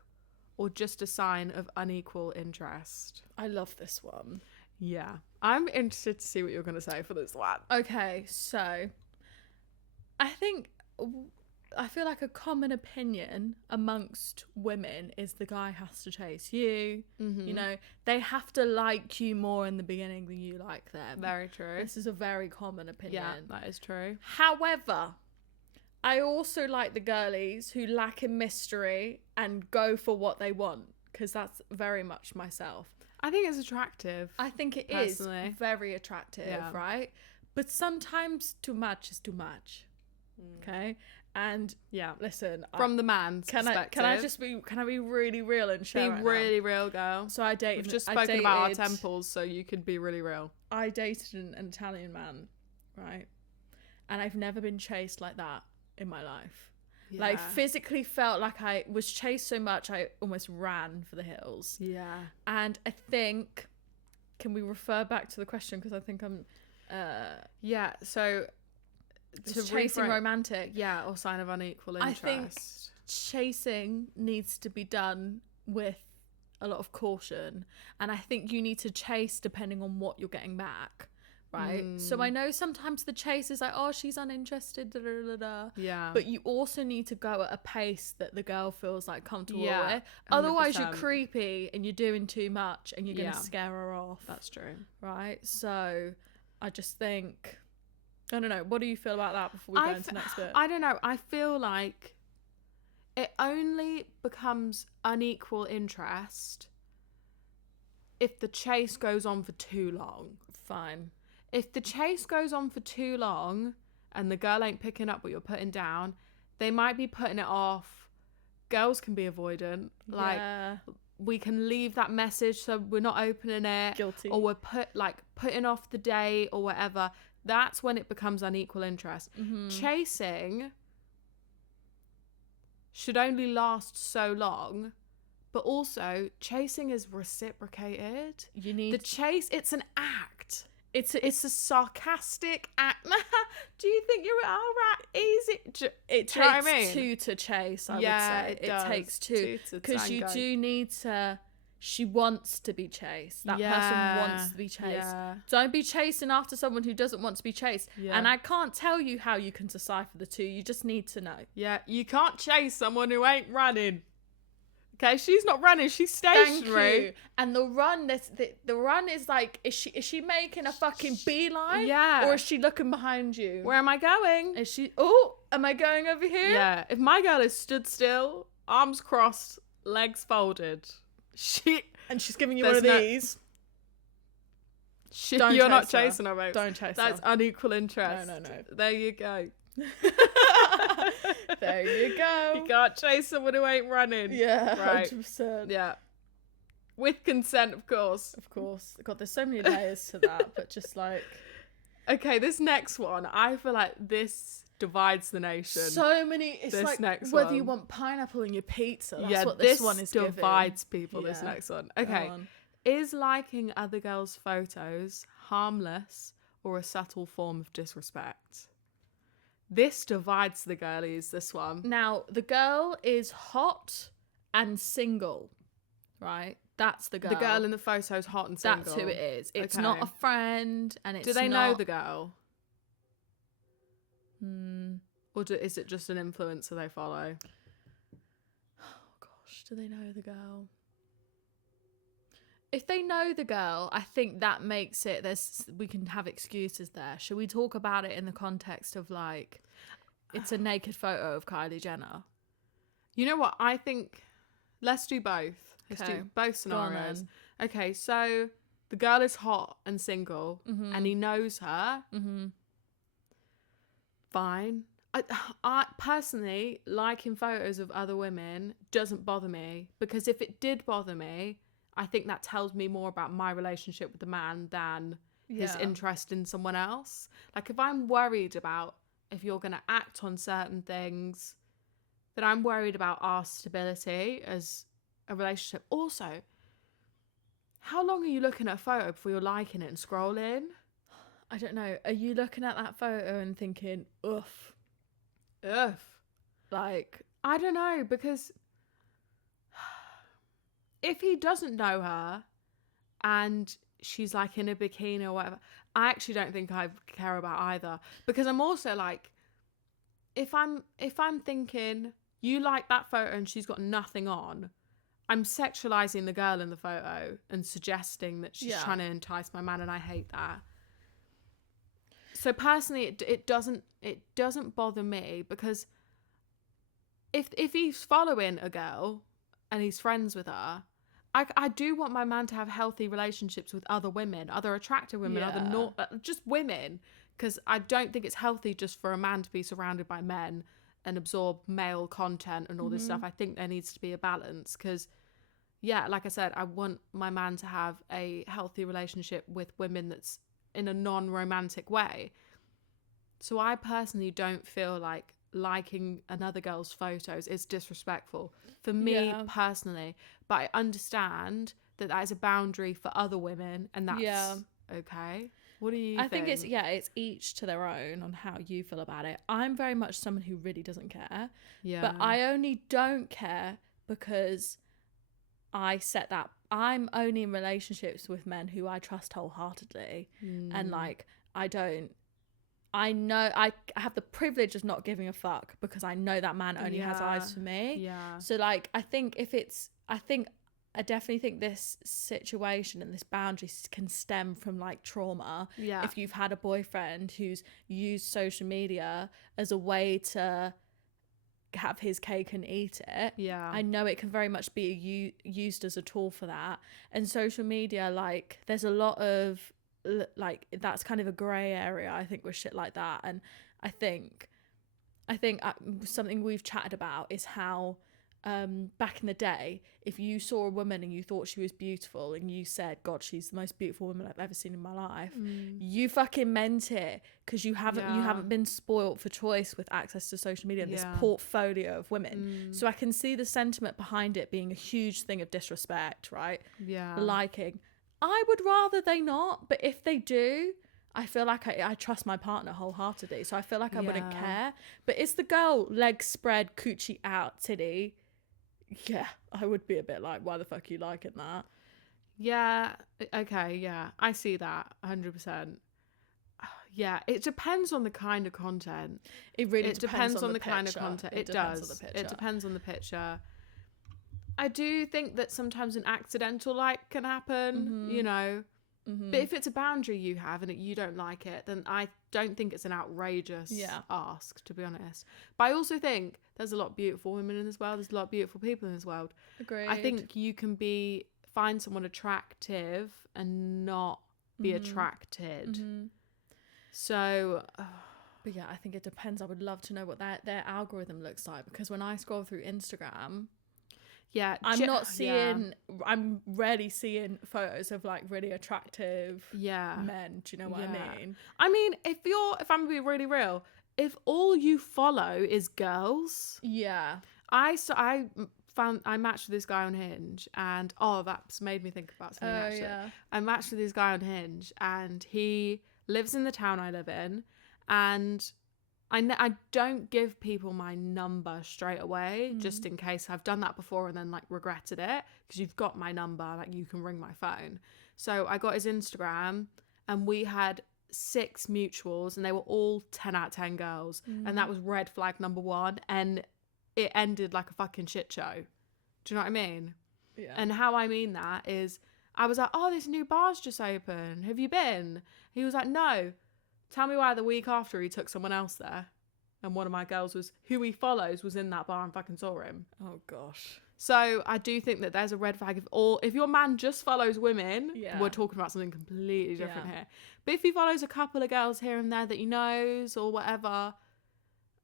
or just a sign of unequal interest? I love this one. Yeah. I'm interested to see what you're going to say for this one. Okay, so I feel like a common opinion amongst women is the guy has to chase you. Mm-hmm. You know, they have to like you more in the beginning than you like them. Very true. This is a very common opinion. Yeah, that is true. However, I also like the girlies who lack in mystery and go for what they want, because that's very much myself. I think it's attractive. I think it is Personally. very attractive, Yeah. right? But sometimes too much is too much. Okay? And Yeah. listen, From the man's perspective. can I be really real and share Be right really real, girl. now? So I dated. We've just I spoken about our dated- temples, so you could be really real. I dated an Italian man, right? And I've never been chased like that in my life. Like, Yeah. physically felt like I was chased so much I almost ran for the hills. Yeah. And I think, can we refer back to the question, because I think I'm Yeah. So is chasing romantic. Yeah, or sign of unequal I interest. think chasing needs to be done with a lot of caution, and I think you need to chase depending on what you're getting back, right? So I know sometimes the chase is like, oh, she's uninterested, da, da, da, da. Yeah. But you also need to go at a pace that the girl feels like comfortable Yeah, with. Otherwise, you're 100%. creepy and you're doing too much, and you're gonna Yeah. scare her off. That's true. Right. So I just think, I don't know. What do you feel about that before we go into the next bit? I don't know. I feel like it only becomes unequal interest if the chase goes on for too long. Fine. If the chase goes on for too long and the girl ain't picking up what you're putting down, they might be putting it off. Girls can be avoidant. Like, Yeah. we can leave that message so we're not opening it. Guilty. Or we're putting off the date or whatever. That's when it becomes unequal interest. Mm-hmm. Chasing should only last so long, but also chasing is reciprocated. You need The chase, it's an act. it's It's a sarcastic act. Do you think you're all right? Easy. it Do you know takes what I mean? two to chase. I Yeah, would say it does. takes two Two to because you tango. do need to. She wants to be chased. That person wants to be chased. Yeah. Don't be chasing after someone who doesn't want to be chased. Yeah. And I can't tell you how you can decipher the two. You just need to know. Yeah, you can't chase someone who ain't running. Okay, she's not running, she's Thank stationary. you. And the run, the run is like, is she making a fucking beeline? Yeah. Or is she looking behind you? Where am I going? Is she? Oh, am I going over here? Yeah, if my girl is stood still, arms crossed, legs folded, And she's giving you There's one of no- these. you're Don't not chase her. chasing her, mate. Don't chase That's her. unequal interest. No. There you go. There you go. You can't chase someone who ain't running. Yeah, Right. 100%. Yeah. With consent, of course. Of course. God, there's so many layers to that, but just like Okay, this next one, I feel like this divides the nation. so many. It's This like next whether you one. want pineapple in your pizza. That's yeah, what this one is giving. divides people, this Yeah. next one. Go Okay. on. Is liking other girls' photos harmless or a subtle form of disrespect? This divides the girlies, this one. Now the girl is hot and single, right? That's the girl. The girl in the photo's hot and single. That's who it is. It's Okay. not a friend, and it's Do they not... know the girl? Hmm. Or is it just an influencer they follow? Oh gosh, do they know the girl? If they know the girl, I think that makes it. We can have excuses there. Should we talk about it in the context of like, it's a naked photo of Kylie Jenner? You know what? I think let's do both. Let's Okay. do both Go on scenarios. then. Okay, so the girl is hot and single and he knows her. Mm-hmm. Fine. I personally, liking photos of other women doesn't bother me, because if it did bother me, I think that tells me more about my relationship with the man than his interest in someone else. Like, if I'm worried about if you're going to act on certain things, then I'm worried about our stability as a relationship. Also, how long are you looking at a photo before you're liking it and scrolling? I don't know. Are you looking at that photo and thinking, oof? Ugh. Like, I don't know, because if he doesn't know her and she's like in a bikini or whatever, I actually don't think I care about either, because I'm also like, if I'm thinking you like that photo and she's got nothing on, I'm sexualizing the girl in the photo and suggesting that she's trying to entice my man, and I hate that. So personally, it doesn't bother me, because if he's following a girl and he's friends with her, I do want my man to have healthy relationships with other women, other attractive women, just women, because I don't think it's healthy just for a man to be surrounded by men and absorb male content and all this stuff. I think there needs to be a balance because, yeah, like I said, I want my man to have a healthy relationship with women that's in a non-romantic way. So I personally don't feel like liking another girl's photos is disrespectful for me personally, but I understand that is a boundary for other women, and that's okay. What do you think? I think it's each to their own on how you feel about it. I'm very much someone who really doesn't care. Yeah. But I only don't care because I set that I'm only in relationships with men who I trust wholeheartedly. And like I know I have the privilege of not giving a fuck because I know that man only has eyes for me. Yeah. So like I definitely think this situation and this boundary can stem from like trauma. Yeah. If you've had a boyfriend who's used social media as a way to have his cake and eat it. Yeah. I know it can very much be used as a tool for that. And social media, like there's a lot of like that's kind of a grey area, I think, with shit like that. And I think something we've chatted about is how back in the day, if you saw a woman and you thought she was beautiful and you said, God, she's the most beautiful woman I've ever seen in my life, you fucking meant it because you haven't been spoilt for choice with access to social media and this portfolio of women. So I can see the sentiment behind it being a huge thing of disrespect, right? Yeah. Liking. I would rather they not, but if they do, I feel like I trust my partner wholeheartedly, so I feel like I wouldn't care. But it's the girl, legs spread, coochie out, titty. Yeah, I would be a bit like, why the fuck are you liking that? Yeah, okay, yeah, I see that 100%. Yeah, it depends on the kind of content. It really depends on the kind of content. It does. It depends on the picture. I do think that sometimes an accidental like can happen, you know. But if it's a boundary you have and you don't like it, then I don't think it's an outrageous ask, to be honest. But I also think there's a lot of beautiful women in this world. There's a lot of beautiful people in this world. Agreed. I think you can find someone attractive and not be attracted. So... But yeah, I think it depends. I would love to know what their algorithm looks like, because when I scroll through Instagram... Yeah, I'm rarely seeing photos of like really attractive men. Do you know what I mean? I mean, if I'm gonna be really real, if all you follow is girls, I matched with this guy on Hinge, and that's made me think about something actually. Yeah. I matched with this guy on Hinge, and he lives in the town I live in, and I don't give people my number straight away, just in case. I've done that before and then like regretted it, because you've got my number, like you can ring my phone. So I got his Instagram and we had 6 mutuals and they were all 10 out of 10 girls. And that was red flag number 1, and it ended like a fucking shit show. Do you know what I mean? Yeah. And how I mean that is I was like, oh, this new bar's just open. Have you been? He was like, no. Tell me why the week after he took someone else there. And one of my girls who he follows was in that bar and fucking saw him. Oh, gosh. So I do think that there's a red flag. If your man just follows women, we're talking about something completely different here. But if he follows a couple of girls here and there that he knows or whatever,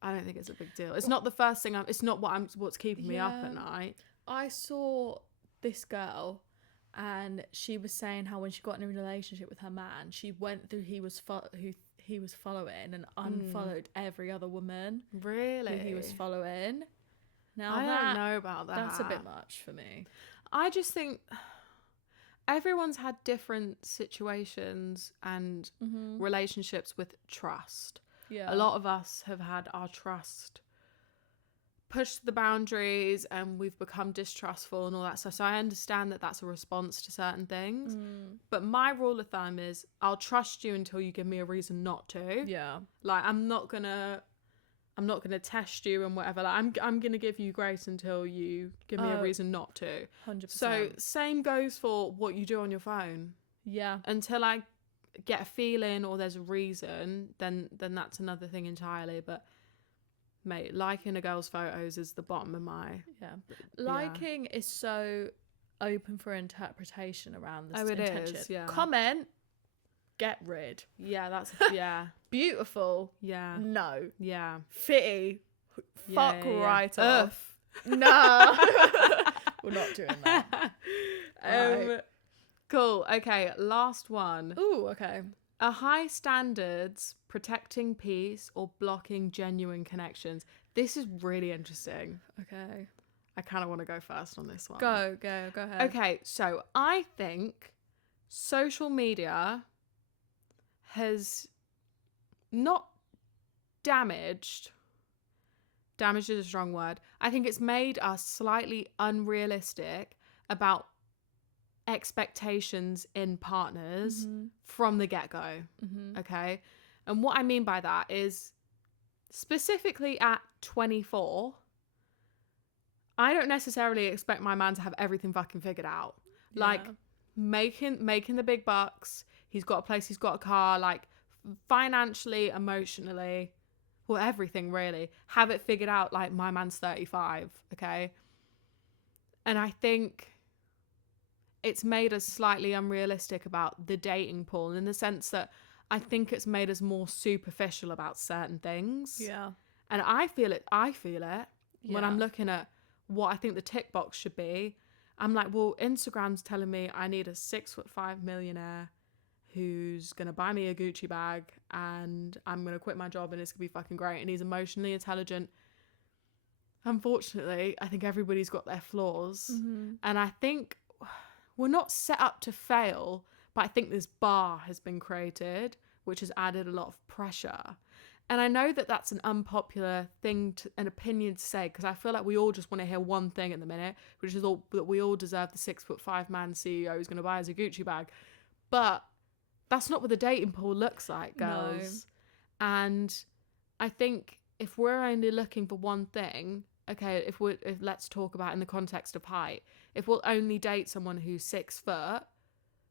I don't think it's a big deal. It's not the first thing. It's not what's keeping me up at night. I saw this girl, and she was saying how when she got in a relationship with her man, she went through who he was following and unfollowed every other woman. Really? Who he was following. Now I don't know about that. That's a bit much for me. I just think everyone's had different situations and relationships with trust. Yeah. A lot of us have had our trust pushed the boundaries and we've become distrustful and all that stuff. So I understand that that's a response to certain things. But my rule of thumb is I'll trust you until you give me a reason not to. Yeah. Like I'm not gonna test you and whatever. Like I'm gonna give you grace until you give me a reason not to. 100%. So same goes for what you do on your phone. Yeah. Until I get a feeling or there's a reason, then that's another thing entirely. But mate, liking a girl's photos is the bottom of my... Yeah. Liking is so open for interpretation around this intention. It is, yeah. Comment, get rid. Yeah, that's... Yeah. Beautiful. Yeah. No. Yeah. Fitty. fuck yeah. right Ugh. off. No. We're not doing that. Right. Cool. Okay, last one. Ooh, okay. Are high standards protecting peace or blocking genuine connections? This is really interesting. Okay. I kind of want to go first on this one. Go ahead. Okay, so I think social media has not damaged is a strong word. I think it's made us slightly unrealistic about expectations in partners from the get-go. Okay, and what I mean by that is specifically at 24, I don't necessarily expect my man to have everything fucking figured out. Yeah. Like making the big bucks, he's got a place, he's got a car, like financially, emotionally, well, everything really, have it figured out. Like my man's 35, okay? And I think it's made us slightly unrealistic about the dating pool, in the sense that I think it's made us more superficial about certain things. Yeah. And I feel it when I'm looking at what I think the tick box should be. I'm like, well, Instagram's telling me I need a 6'5" millionaire who's going to buy me a Gucci bag, and I'm going to quit my job and it's going to be fucking great. And he's emotionally intelligent. Unfortunately, I think everybody's got their flaws. And I think we're not set up to fail, but I think this bar has been created, which has added a lot of pressure. And I know that that's an unpopular thing, an opinion to say, because I feel like we all just want to hear one thing at the minute, which is that we all deserve the 6'5" man CEO who's going to buy us a Gucci bag. But that's not what the dating pool looks like, girls. No. And I think if we're only looking for one thing, okay, if let's talk about in the context of height, if we'll only date someone who's 6 foot,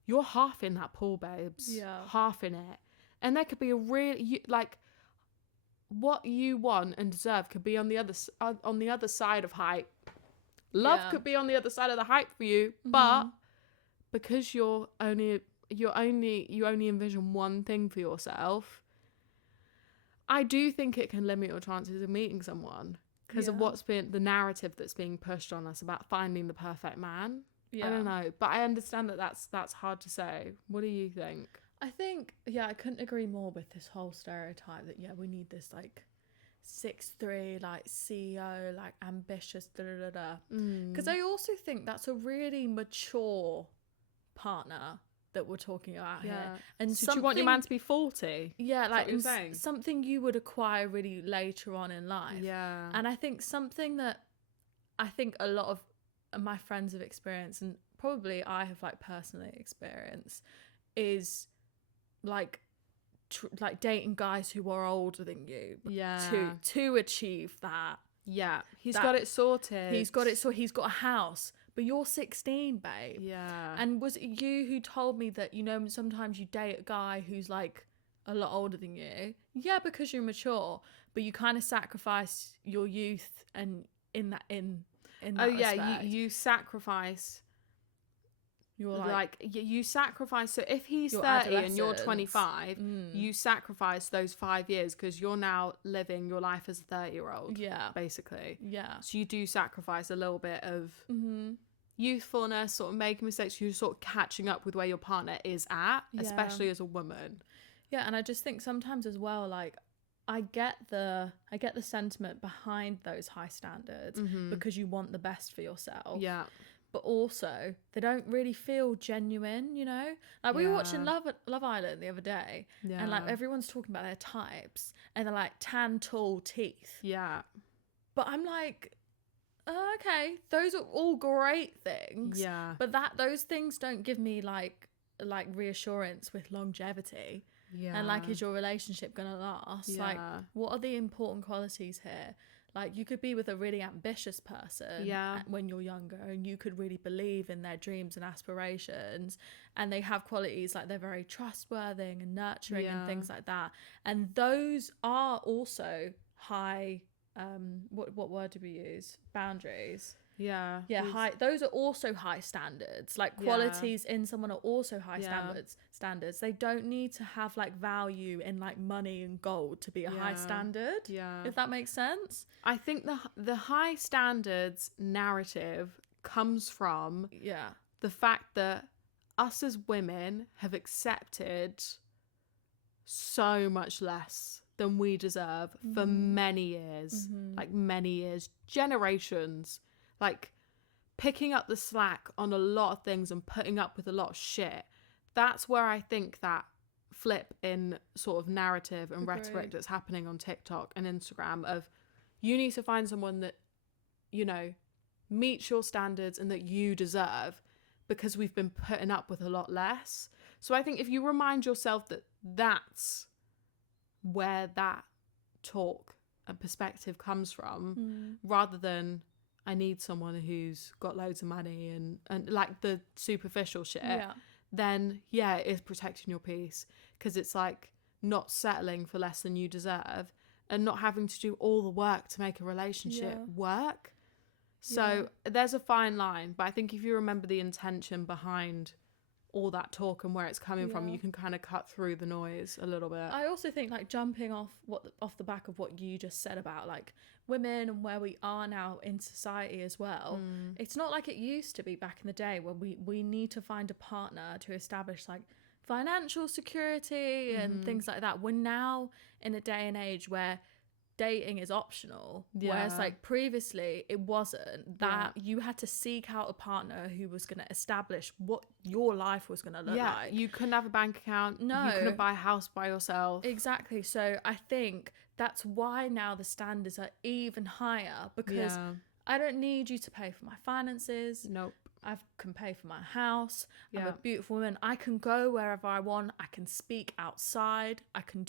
you're half in that pool, babes. Yeah. Half in it. And there could be a really, like, what you want and deserve could be on the other side of height. Love could be on the other side of the height for you, but because you only envision one thing for yourself, I do think it can limit your chances of meeting someone because of what's been the narrative that's being pushed on us about finding the perfect man. I don't know, but I understand that that's hard to say. What do you think? I think, I couldn't agree more with this whole stereotype that, we need this, like, 6'3", like, CEO, like, ambitious, Because I also think that's a really mature partner that we're talking about here. And so do you want your man to be 40? Yeah, like, something you would acquire really later on in life. Yeah. And I think something that I think a lot of my friends have experienced, and probably I have, like, personally experienced, is like dating guys who are older than you to achieve that. He's got it sorted. He's got a house, but you're 16, babe. And was it you who told me that, sometimes you date a guy who's like a lot older than you? Because you're mature, but you kind of sacrifice your youth and in that respect. You sacrifice. You're like you sacrifice. So if he's 30 and you're 25, you sacrifice those 5 years because you're now living your life as a 30-year-old. Basically. So you do sacrifice a little bit of youthfulness, sort of making mistakes. You're sort of catching up with where your partner is at, especially as a woman. And I just think sometimes as well, like, I get the sentiment behind those high standards because you want the best for yourself. But also, they don't really feel genuine, Like, we were watching Love Island the other day, and, like, everyone's talking about their types, and they're, like, tan, tall, teeth. But I'm like, oh, okay, those are all great things. But those things don't give me, like reassurance with longevity. And, like, is your relationship going to last? Like, what are the important qualities here? Like, you could be with a really ambitious person when you're younger, and you could really believe in their dreams and aspirations, and they have qualities like they're very trustworthy and nurturing and things like that. And those are also high, what word do we use? Boundaries. Yeah. Yeah, high. Those are also high standards. Like qualities in someone are also high standards. They don't need to have like value in like money and gold to be a high standard. Yeah. If that makes sense. I think the high standards narrative comes from the fact that us as women have accepted so much less than we deserve for many years, like many years, generations, like picking up the slack on a lot of things and putting up with a lot of shit. That's where I think that flip in sort of narrative and rhetoric that's happening on TikTok and Instagram of you need to find someone that, you know, meets your standards and that you deserve, because we've been putting up with a lot less. So I think if you remind yourself that that's where that talk and perspective comes from, rather than I need someone who's got loads of money and like the superficial shit, then it is protecting your peace, because it's like not settling for less than you deserve and not having to do all the work to make a relationship work. So there's a fine line, but I think if you remember the intention behind all that talk and where it's coming from, you can kind of cut through the noise a little bit. I also think like jumping off the back of what you just said about like women and where we are now in society as well, it's not like it used to be back in the day where we need to find a partner to establish like financial security and things like that. We're now in a day and age where dating is optional, whereas like previously it wasn't. That you had to seek out a partner who was going to establish what your life was going to look like. You couldn't have a bank account. No, you couldn't buy a house by yourself. Exactly. So I think that's why now the standards are even higher, because I don't need you to pay for my finances. Nope. I can pay for my house. I'm a beautiful woman. I can go wherever I want. I can speak outside. I can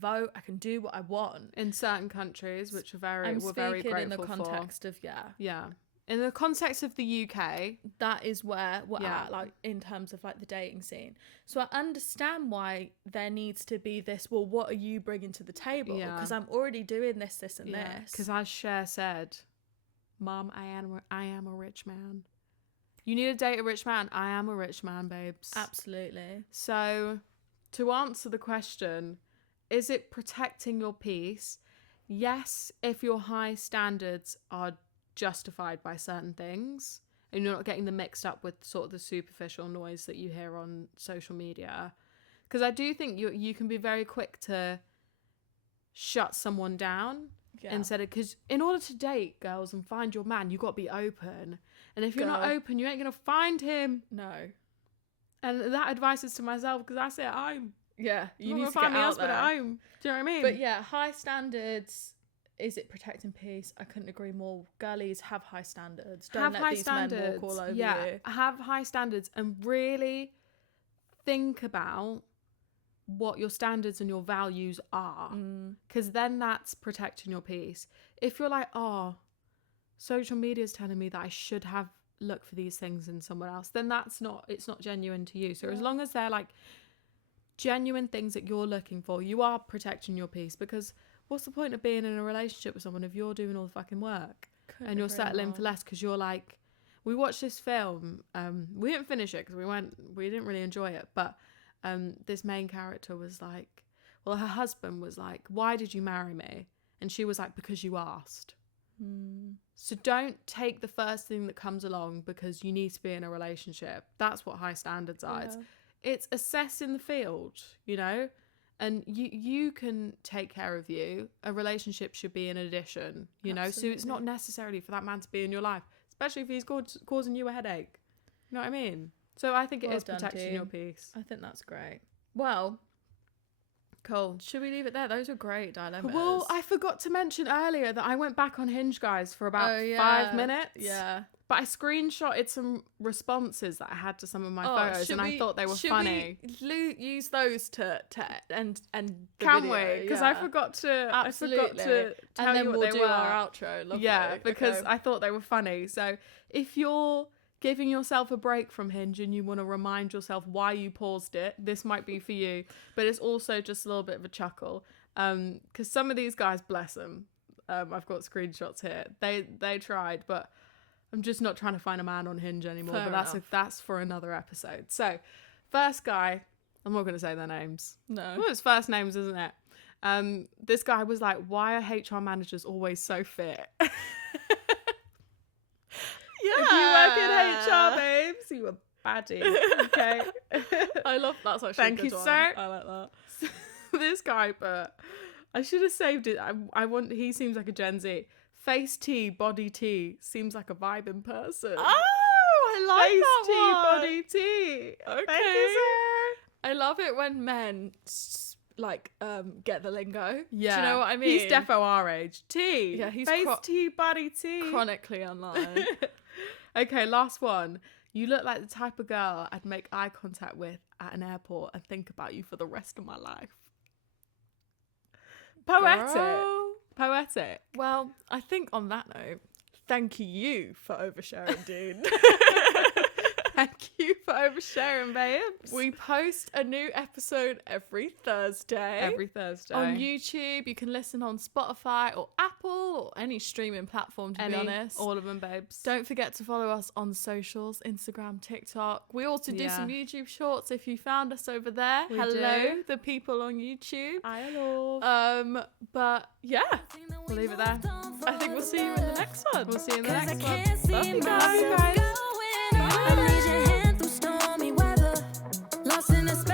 vote. I can do what I want. In certain countries, which we're very grateful for. I'm speaking in the context of in the context of the UK, that is where we're at, like in terms of like the dating scene. So I understand why there needs to be this, well, what are you bringing to the table? Because I'm already doing this and this. Because as Cher said, Mom, I am a rich man. You need to date a rich man. I am a rich man, babes. Absolutely. So to answer the question, is it protecting your peace? Yes, if your high standards are justified by certain things and you're not getting them mixed up with sort of the superficial noise that you hear on social media. Because I do think you can be very quick to shut someone down instead of, because in order to date girls and find your man, you got to be open. And if you're not open, you ain't going to find him. No. And that advice is to myself, because I say I'm. Yeah, you need to find me husband at home. Do you know what I mean? But yeah, high standards. Is it protecting peace? I couldn't agree more. Girlies, have high standards. Don't let these men walk all over you. Have high standards and really think about what your standards and your values are, because then that's protecting your peace. If you're like, oh, social media is telling me that I should have looked for these things in someone else, then it's not genuine to you. So as long as they're like genuine things that you're looking for, you are protecting your peace. Because what's the point of being in a relationship with someone if you're doing all the fucking work and you're settling for less? Because you're like, we watched this film, we didn't finish it because we didn't really enjoy it, but this main character was like, well, her husband was like, why did you marry me? And she was like, because you asked. So don't take the first thing that comes along because you need to be in a relationship. That's what high standards are. It's assessing the field, you know, and you can take care of you. A relationship should be an addition, you know. So it's not necessarily for that man to be in your life, especially if he's causing you a headache. You know what I mean? So I think it is protecting your peace. I think that's great. Well, cool. Should we leave it there? Those are great dilemmas. Well, I forgot to mention earlier that I went back on Hinge, guys, for about 5 minutes. Yeah. But I screenshotted some responses that I had to some of my photos, and I thought they were funny. Should we use those to end the Can video? we? Because I forgot to. Absolutely. I forgot to tell and then you what we'll they do were. our outro. Lovely. Yeah, because I thought they were funny. So if you're giving yourself a break from Hinge and you want to remind yourself why you paused it, this might be for you. But it's also just a little bit of a chuckle, because some of these guys, bless them, I've got screenshots here. They tried, but I'm just not trying to find a man on Hinge anymore. Fair but enough. that's for another episode. So, first guy, I'm not going to say their names. No. Well, it's first names, isn't it? This guy was like, why are HR managers always so fit? Yeah. If you work in HR, babes, you a baddie. Okay. I love that's actually Thank a good you, one. sir. I like that. This guy, but I should have saved it. I want. He seems like a Gen Z. Face T, body T. Seems like a vibing person. Oh, I like Face that T, one. body T. Okay. Thank you, sir. I love it when men get the lingo. Yeah. Do you know what I mean? He's defo our age. T. Yeah, he's Face T, body T. chronically online. Okay, last one. You look like the type of girl I'd make eye contact with at an airport and think about you for the rest of my life. Poetic. Girl. Poetic. Well, I think on that note, thank you for oversharing, dude. Thank you for oversharing, babes. We post a new episode every Thursday. Every Thursday. On YouTube. You can listen on Spotify or Apple or any streaming platform, to be honest. All of them, babes. Don't forget to follow us on socials, Instagram, TikTok. We also do some YouTube shorts if you found us over there. We Hello, do. the people on YouTube. I love. But yeah, we'll leave it there. I think we'll see you in the next one. We'll see you in the next one. Love you Love you guys. guys. I need your hand through stormy weather, lost in the space.